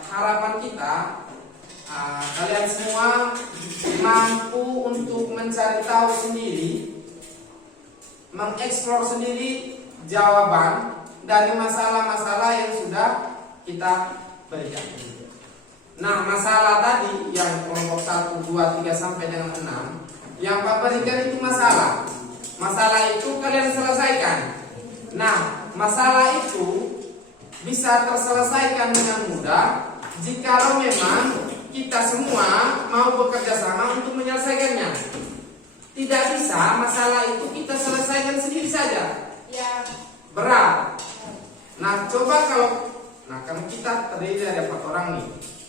harapan kita kalian semua mampu untuk mencari tahu sendiri, mengeksplor sendiri jawaban dari masalah-masalah yang sudah kita berikan. Nah, masalah tadi yang kelompok 1, 2, 3 sampai dengan 6 yang Pak berikan itu masalah. Masalah itu kalian selesaikan. Nah, masalah itu bisa terselesaikan dengan mudah jikalau memang kita semua mau bekerja sama untuk menyelesaikannya. Tidak bisa masalah itu kita selesaikan sendiri saja. Ya. Berat. Nah, coba kalau kita terdiri dari 4 orang nih.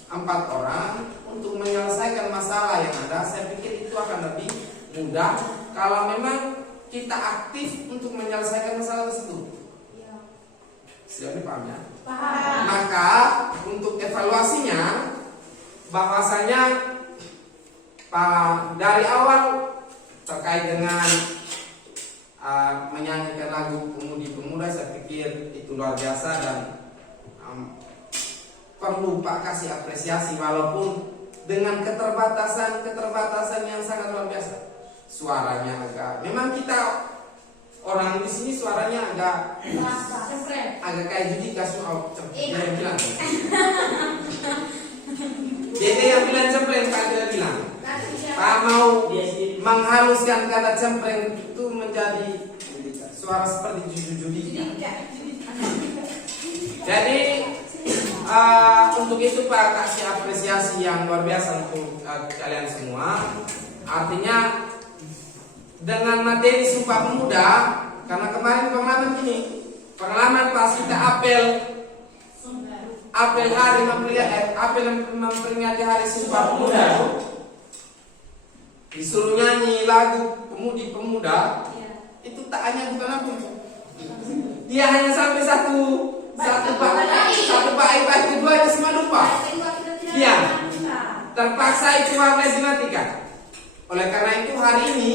4 orang untuk menyelesaikan masalah yang ada, saya pikir itu akan lebih mudah kalau memang kita aktif untuk menyelesaikan masalah tersebut. Sudah dipaham ya? Paham. Maka untuk evaluasinya bahwasanya dari awal terkait dengan menyanyikan lagu Pemudi Pemuda, saya pikir itu luar biasa dan perlu Pak kasih apresiasi walaupun dengan keterbatasan yang sangat luar biasa. Suaranya memang kita orang di sini suaranya agak kayak Judika soal dia yang bilang. Dede yang bilang cempreng, Pak dia bilang. Pak mau menghaluskan kata cempreng itu menjadi suara seperti Judika. Jadi untuk itu Pak kasih apresiasi yang luar biasa untuk kalian semua. Artinya dengan materi Sumpah Pemuda, karena kemarin pengalaman pas kita apel memperingati hari Sumpah Pemuda, disuruh nyanyi lagu Pemudi Pemuda, itu tak hanya bukan apa, dia hanya sampai satu bait kedua itu semua lupa. Dia terpaksa itu harus dimatikan. Oleh karena itu hari ini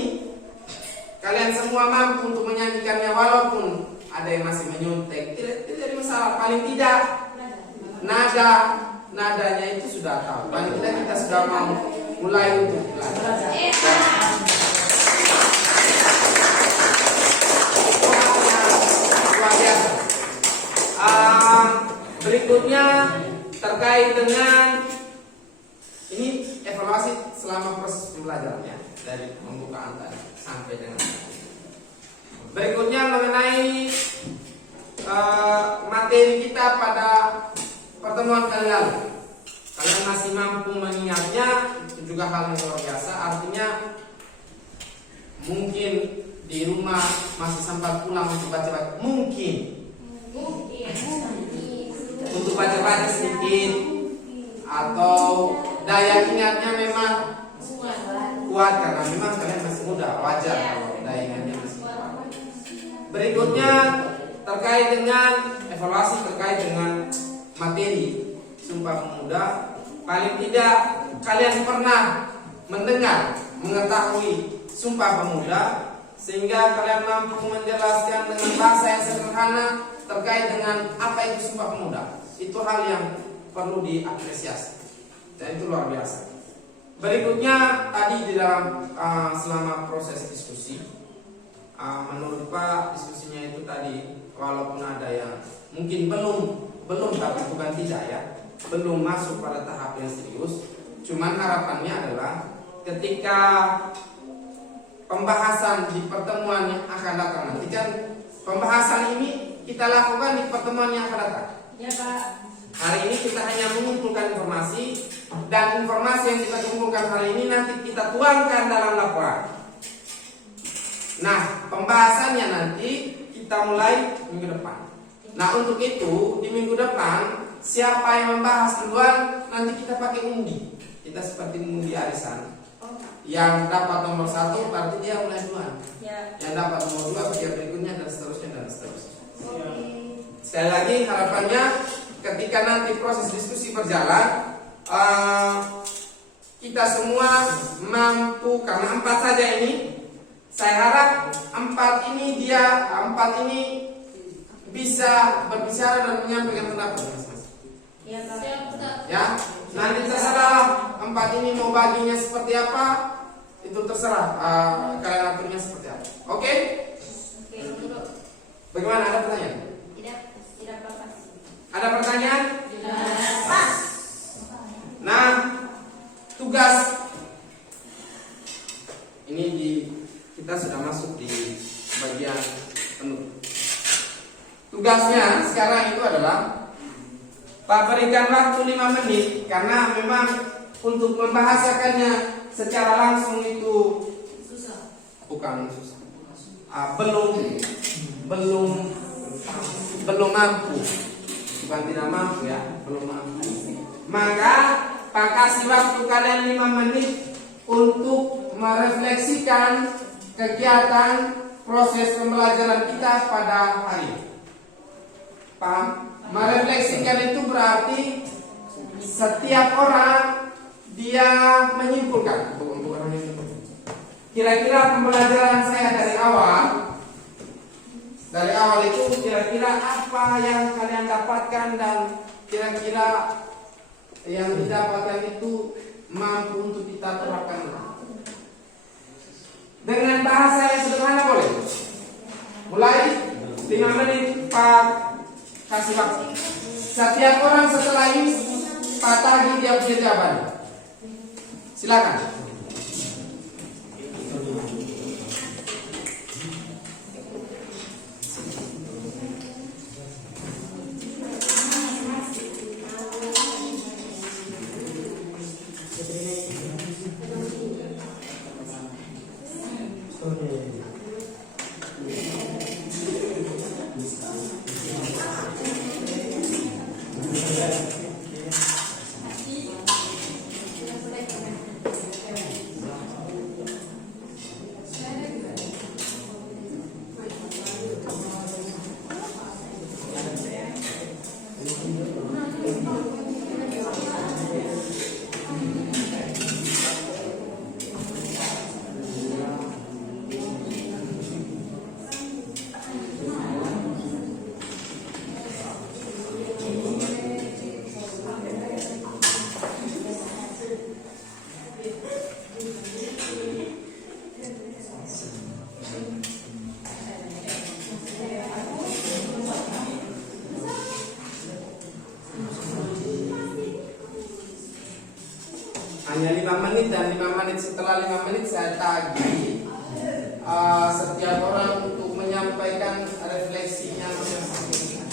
kalian semua mampu untuk menyanyikannya walaupun ada yang masih menyuntek, tidak jadi masalah. Paling tidak nadanya itu sudah tahu. Paling tidak kita sudah mau mulai untuk belajar. Luar biasa. Berikutnya terkait dengan ini evaluasi selama proses pembelajarannya dari pembukaan tadi sampai dengan berikutnya mengenai materi kita pada pertemuan kali lalu. Kalian masih mampu mengingatnya, itu juga hal yang luar biasa. Artinya mungkin di rumah masih sempat pulang untuk baca-baca, mungkin untuk baca-baca sedikit, atau daya ingatnya memang kuat karena memang kalian masih muda, wajar kalau daya ingatnya masih kuat. Berikutnya terkait dengan evaluasi terkait dengan materi Sumpah Pemuda, paling tidak kalian pernah mendengar, mengetahui Sumpah Pemuda sehingga kalian mampu menjelaskan dengan bahasa yang sederhana terkait dengan apa itu Sumpah Pemuda. Itu hal yang perlu diapresiasi dan itu luar biasa. Berikutnya tadi di dalam selama proses diskusi, menurut Pak diskusinya itu tadi walaupun ada yang mungkin belum tapi bukan tidak ya, belum masuk pada tahap yang serius. Cuman harapannya adalah ketika pembahasan di pertemuan yang akan datang nanti, kan pembahasan ini kita lakukan di pertemuan yang akan datang. Ya Pak. Hari ini kita hanya mengumpulkan informasi, dan informasi yang kita kumpulkan hari ini nanti kita tuangkan dalam laporan. Nah, pembahasannya nanti kita mulai minggu depan. Nah, untuk itu di minggu depan siapa yang membahas duluan nanti kita pakai undi. Kita seperti mengundi arisan. Yang dapat nomor 1 berarti dia mulai duluan. Yang dapat nomor 2 dia berikutnya dan seterusnya dan seterusnya. Sekali lagi harapannya ketika nanti proses diskusi berjalan, kita semua mampu, karena 4 saja ini. Saya harap 4 ini bisa berbicara dan menyampaikan pendapat. Ya, nanti terserah 4 ini mau baginya seperti apa, itu terserah kalian aturnya seperti apa. Oke? Bagaimana, ada pertanyaan? Tidak apa-apa. Ada pertanyaan? Nah, tugas ini kita sudah masuk di bagian penuh. Tugasnya sekarang itu adalah Pak berikan waktu 5 menit, karena memang untuk membahasakannya secara langsung itu susah. Bukan susah. Belum mampu. Bukan tidak mampu ya, belum mampu. Maka Pak kasih waktu kalian 5 menit untuk merefleksikan kegiatan proses pembelajaran kita pada hari ini. Paham? Merefleksikan itu berarti setiap orang dia menyimpulkan. Kira-kira pembelajaran saya dari awal itu kira-kira apa yang kalian dapatkan, dan kira-kira yang didapatkan itu mampu untuk kita terapkan. Dengan bahasa yang sederhana boleh. Mulai 5 menit Pak kasih waktu. Setiap orang setelah ini Pak tagih dia punya jawaban. Silakan. Hanya 5 menit, dan 5 menit setelah 5 menit saya tagih setiap orang untuk menyampaikan refleksinya masing-masing.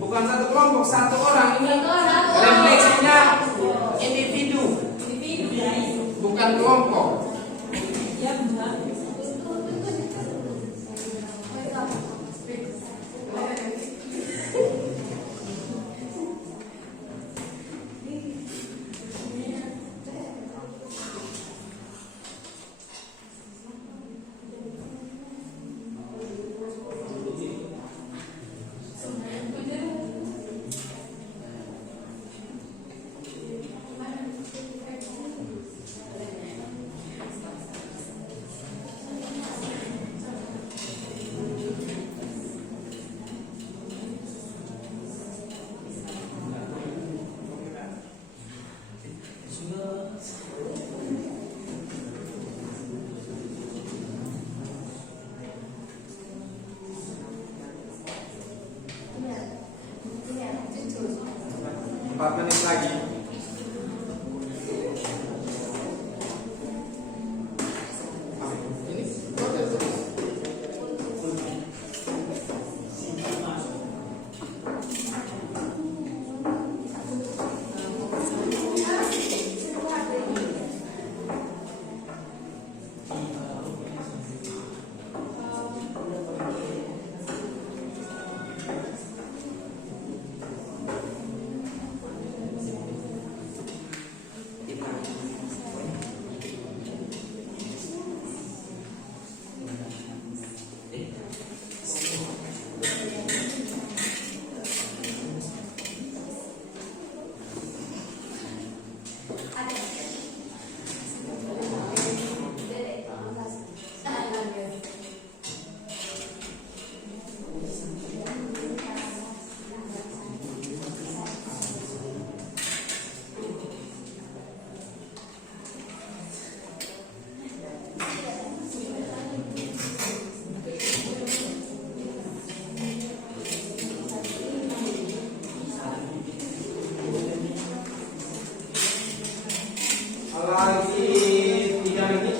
Bukan satu kelompok, satu orang. Ini refleksinya individu, bukan kelompok. Empat menit lagi. Ini lagi 3 menit.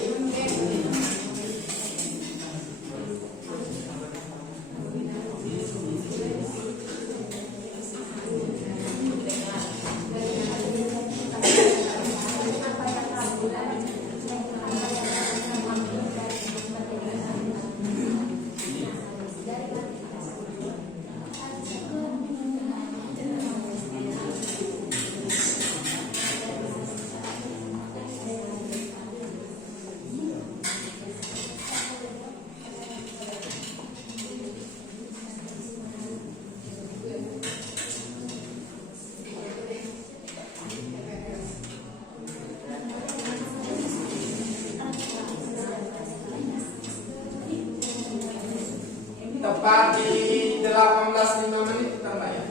Tepat di 18.05 menit tambah ya.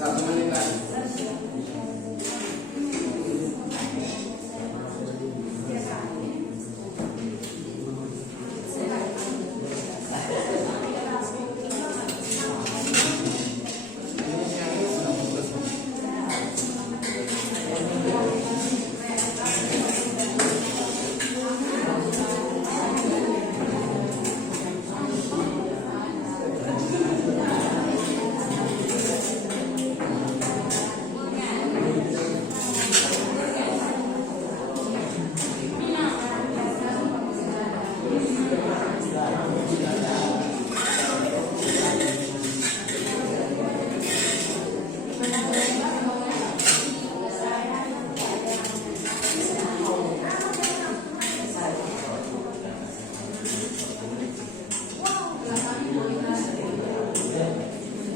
Satu menit lagi.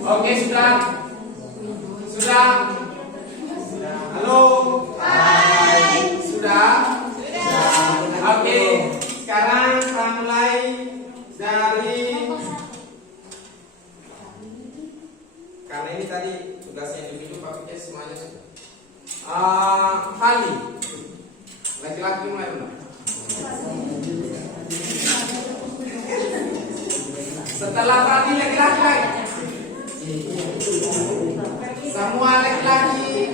Oke, sudah. Sudah. Halo. Hai. Sudah. Oke, sekarang kita mulai dari, karena ini tadi tugasnya individu, paketnya semuanya sudah. Fali, laki-laki mulai dulu. Setelah Fali laki-laki lagi. Semua laki-laki.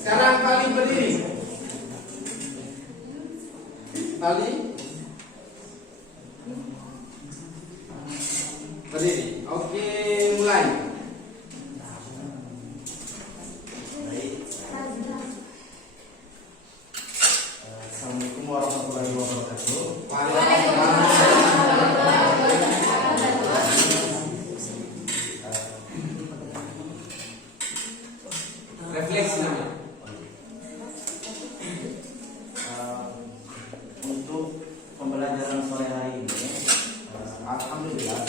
Sekarang Fali berdiri. Fali berdiri. Oke, mulai. Assalamualaikum warahmatullahi wabarakatuh. Refleksi namanya. Untuk pembelajaran sore hari ini, alhamdulillah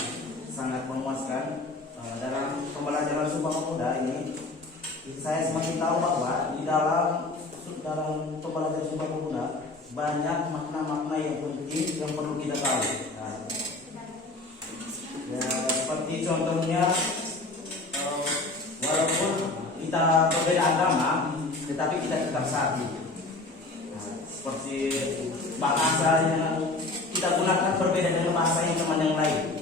sangat memuaskan. Dalam pembelajaran Sumpah Pemuda ini, saya semakin tahu bahwa di dalam pembelajaran Sumpah Pemuda banyak makna-makna yang penting yang perlu kita tahu. Ya, seperti contohnya, walaupun kita berbeda agama, tetapi kita tetap satu. Seperti bahasa yang kita gunakan berbeda dengan bahasa yang teman yang lain.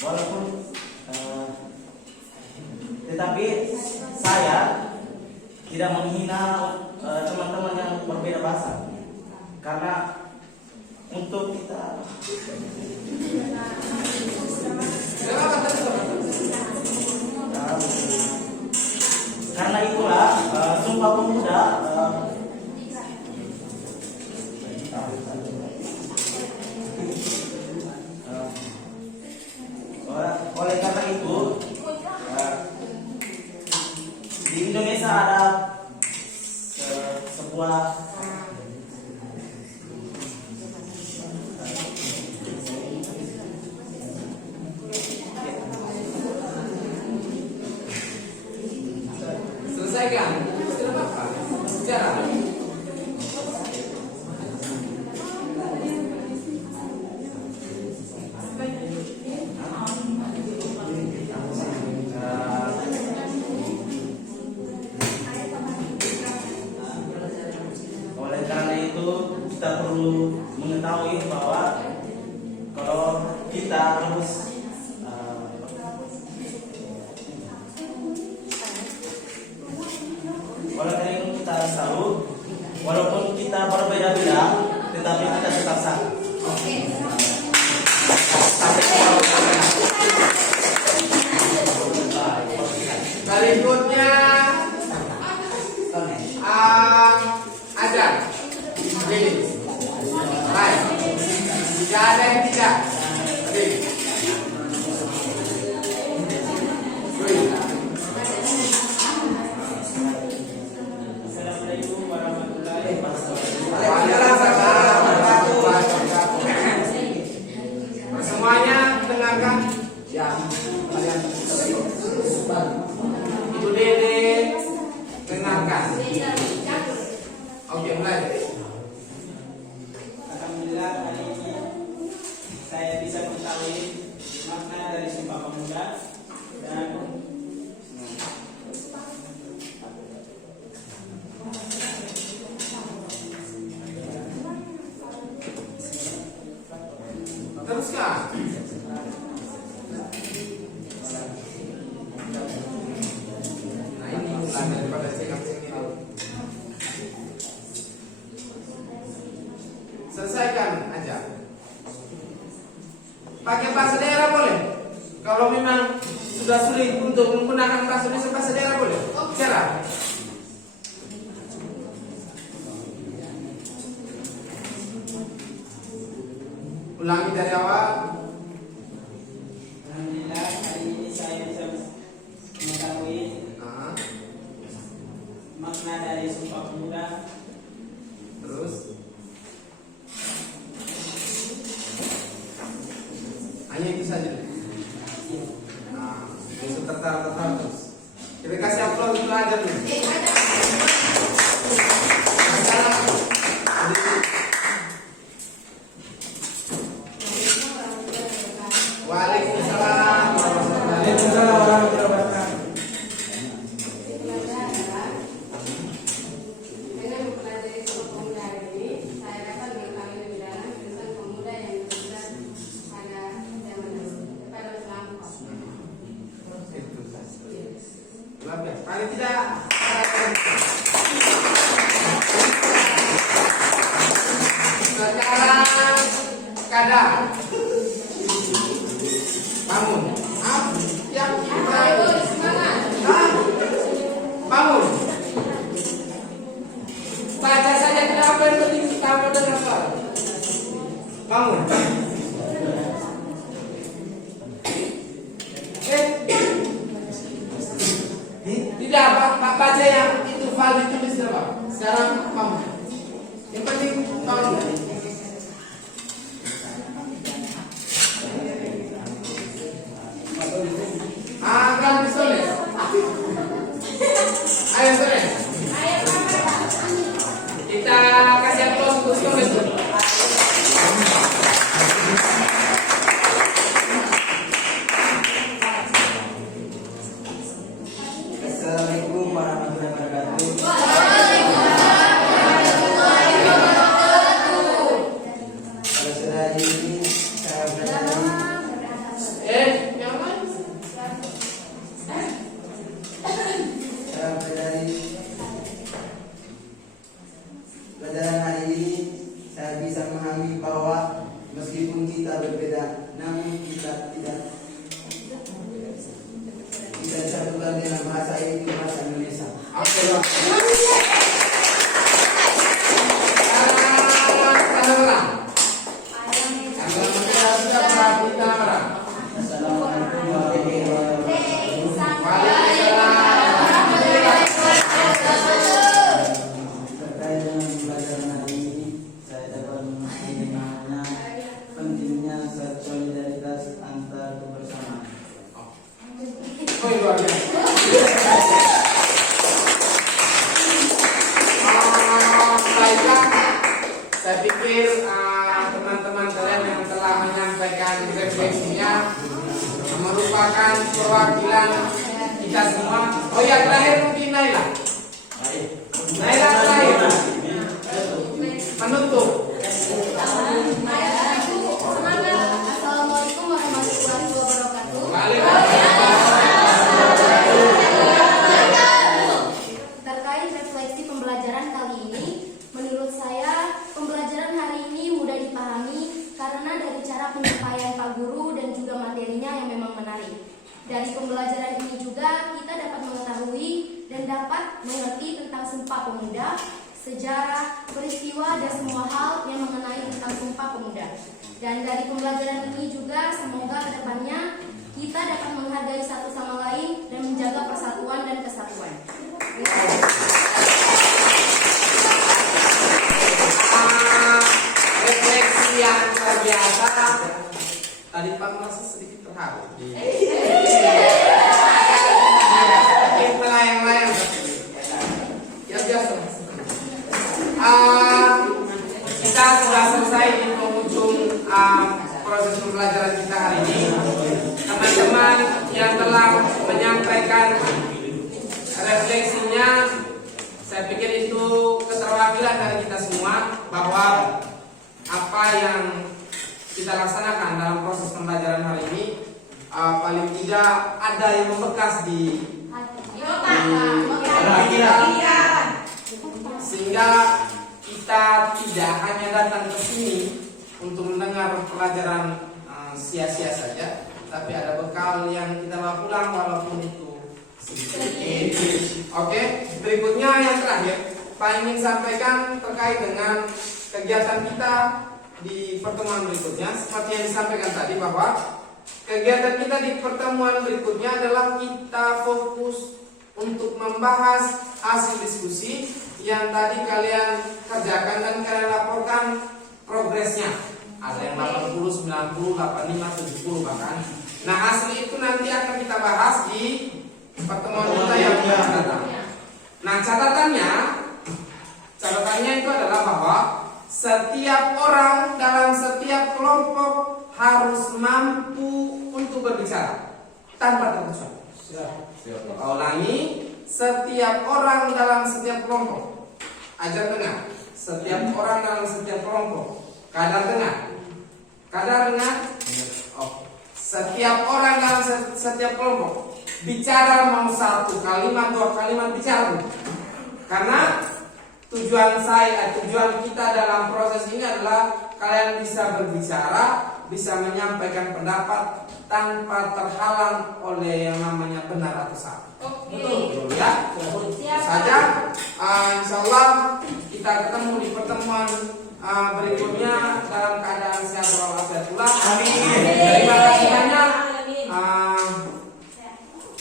Walaupun tetapi saya tidak menghina teman-teman yang berbeda bahasa, karena untuk kita karena itulah Sumpah Pemuda oleh karena itu di Indonesia ada sebuah Selesai kita perlu mengetahui bahwa kalau kita harus oleh karena itu kita harus tahu walaupun kita berbeda-beda tetapi kita tetap satu. Berikutnya ajar. Ini. Baik. Tidak ada yang tidak. Oke. Assalamualaikum warahmatullahi wabarakatuh. Waalaikumsalam warahmatullahi wabarakatuh. Semuanya dengarkan. Ya, kalian Ibu Dede dengarkan. Oke, mulai. Alhamdulillah hari ini saya bisa mengetahui makna dari Sumpah Pemuda dan Teruskan. Nah, ini ulang daripada cekak-cekik itu. Selesaikan aja. Pakai bahasa daerah boleh. Kalau memang sudah sulit untuk menggunakan bahasa Indonesia, bahasa daerah boleh. Bicara. Ulangi dari awal. Alhamdulillah hari ini saya bisa mengetahui Nah, makna dari Sumpah Pemuda. terus. Hanya itu saja. Nah, besok tertawa terus. Kita kasih aplaus dulu aja dulu. Waalaikumsalam warahmatullahi wabarakatuh. Dengan mempelajari Sumpah Pemuda ini, saya dapat mengetahui lebih dalam tentang pemuda yang bertugas pada zaman dulu, pada masa lampau. Itu saja. Luar biasa. Paling tidak. Sekarang kadang bangun. Yang Ayo semangat. bangun. Baca saja tidak apa yang penting kamu dengar suara. Bangun. Tidak baca yang itu fal ditulis apa? Sekarang bangun. Yang penting bangun. Kan ditulis. Ayo tulis. Kita kasih aplaus untuk tulis dulu. Assalamualaikum warahmatullahi wabarakatuh. Pada sore hari ini saya belajar Yang lain? saya belajar pelajaran hari ini saya bisa memahami bahwa meskipun kita berbeda, namun kita tidak disatukan dengan bahasa itu bahasa Indonesia. Oke, Bang. Tanda orang. Sudah berapa tanda orang? Assalamualaikum warahmatullahi wabarakatuh. Waalaikumsalam. Terkait dengan pelajaran hari ini, saya dapat memahami makna pentingnya solidaritas antar kebersamaan. Oh, luar biasa. Baiklah, saya pikir teman-teman kalian yang telah menyampaikan refleksinya merupakan perwakilan kita semua. Oh ya, terakhir mungkin Naila. Naila terakhir. Menutup Dari pembelajaran ini juga kita dapat mengetahui dan dapat mengerti tentang Sumpah Pemuda, sejarah, peristiwa, dan semua hal yang mengenai tentang Sumpah Pemuda. Dan dari pembelajaran ini juga semoga kedepannya kita dapat menghargai satu sama lain dan menjaga persatuan dan kesatuan. Refleksi yang luar biasa. Tadi Pak merasa sedikit terharu. Melayang-layang. Ya biasa. Kita sudah selesai di penghujung proses pembelajaran kita hari ini. Teman-teman yang telah menyampaikan refleksinya, saya pikir itu keterwakilan dari kita semua bahwa apa yang kita laksanakan dalam proses pembelajaran hari ini paling tidak ada yang membekas di sehingga kita tidak hanya datang ke sini untuk mendengar pelajaran sia-sia saja, tapi ada bekal yang kita bawa pulang walaupun itu sedikit. Oke, berikutnya yang terakhir Pak ingin sampaikan terkait dengan kegiatan kita di pertemuan berikutnya. Seperti yang disampaikan tadi bahwa kegiatan kita di pertemuan berikutnya adalah kita fokus untuk membahas hasil diskusi yang tadi kalian kerjakan dan kalian laporkan progresnya. Ada yang 80, 90, 85, 70 bahkan. Nah, hasil itu nanti akan kita bahas di pertemuan kita yang akan datang. Nah, catatannya itu adalah bahwa setiap orang dalam setiap kelompok harus mampu untuk berbicara tanpa terkecuali. Ulangi, setiap orang dalam setiap kelompok. Ajar dengar. Setiap orang dalam setiap kelompok. Kadar dengar. Oh. Setiap orang dalam setiap kelompok bicara mau satu kalimat, dua kalimat bicara. Karena tujuan kita dalam proses ini adalah kalian bisa berbicara, bisa menyampaikan pendapat tanpa terhalang oleh yang namanya benar atau salah. Betul ya? Saja. Insya Allah kita ketemu di pertemuan berikutnya dalam keadaan sehat walafiat pula. Amin. Terima kasih banyak.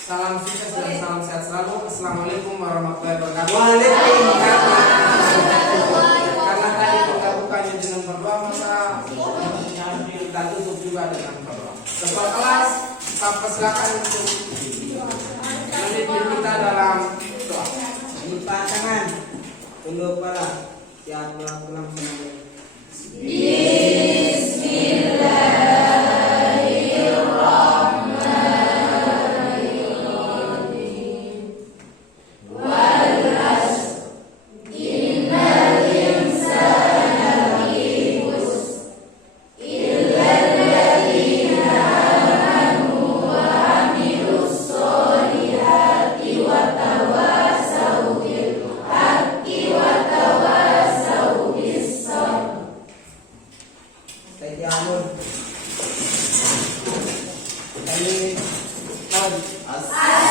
Salam sukses dan salam sehat selalu. Assalamualaikum warahmatullahi wabarakatuh. Waalaikumsalam. Karena tadi kita bukanya dengan berdoa, maka kita tutup juga dengan berdoa. Ketua kelas, Pak persilakan untuk memimpin kita dalam doa. Lipat tangan, tunduk kepala, siap pulang semuanya. Assalamualaikum.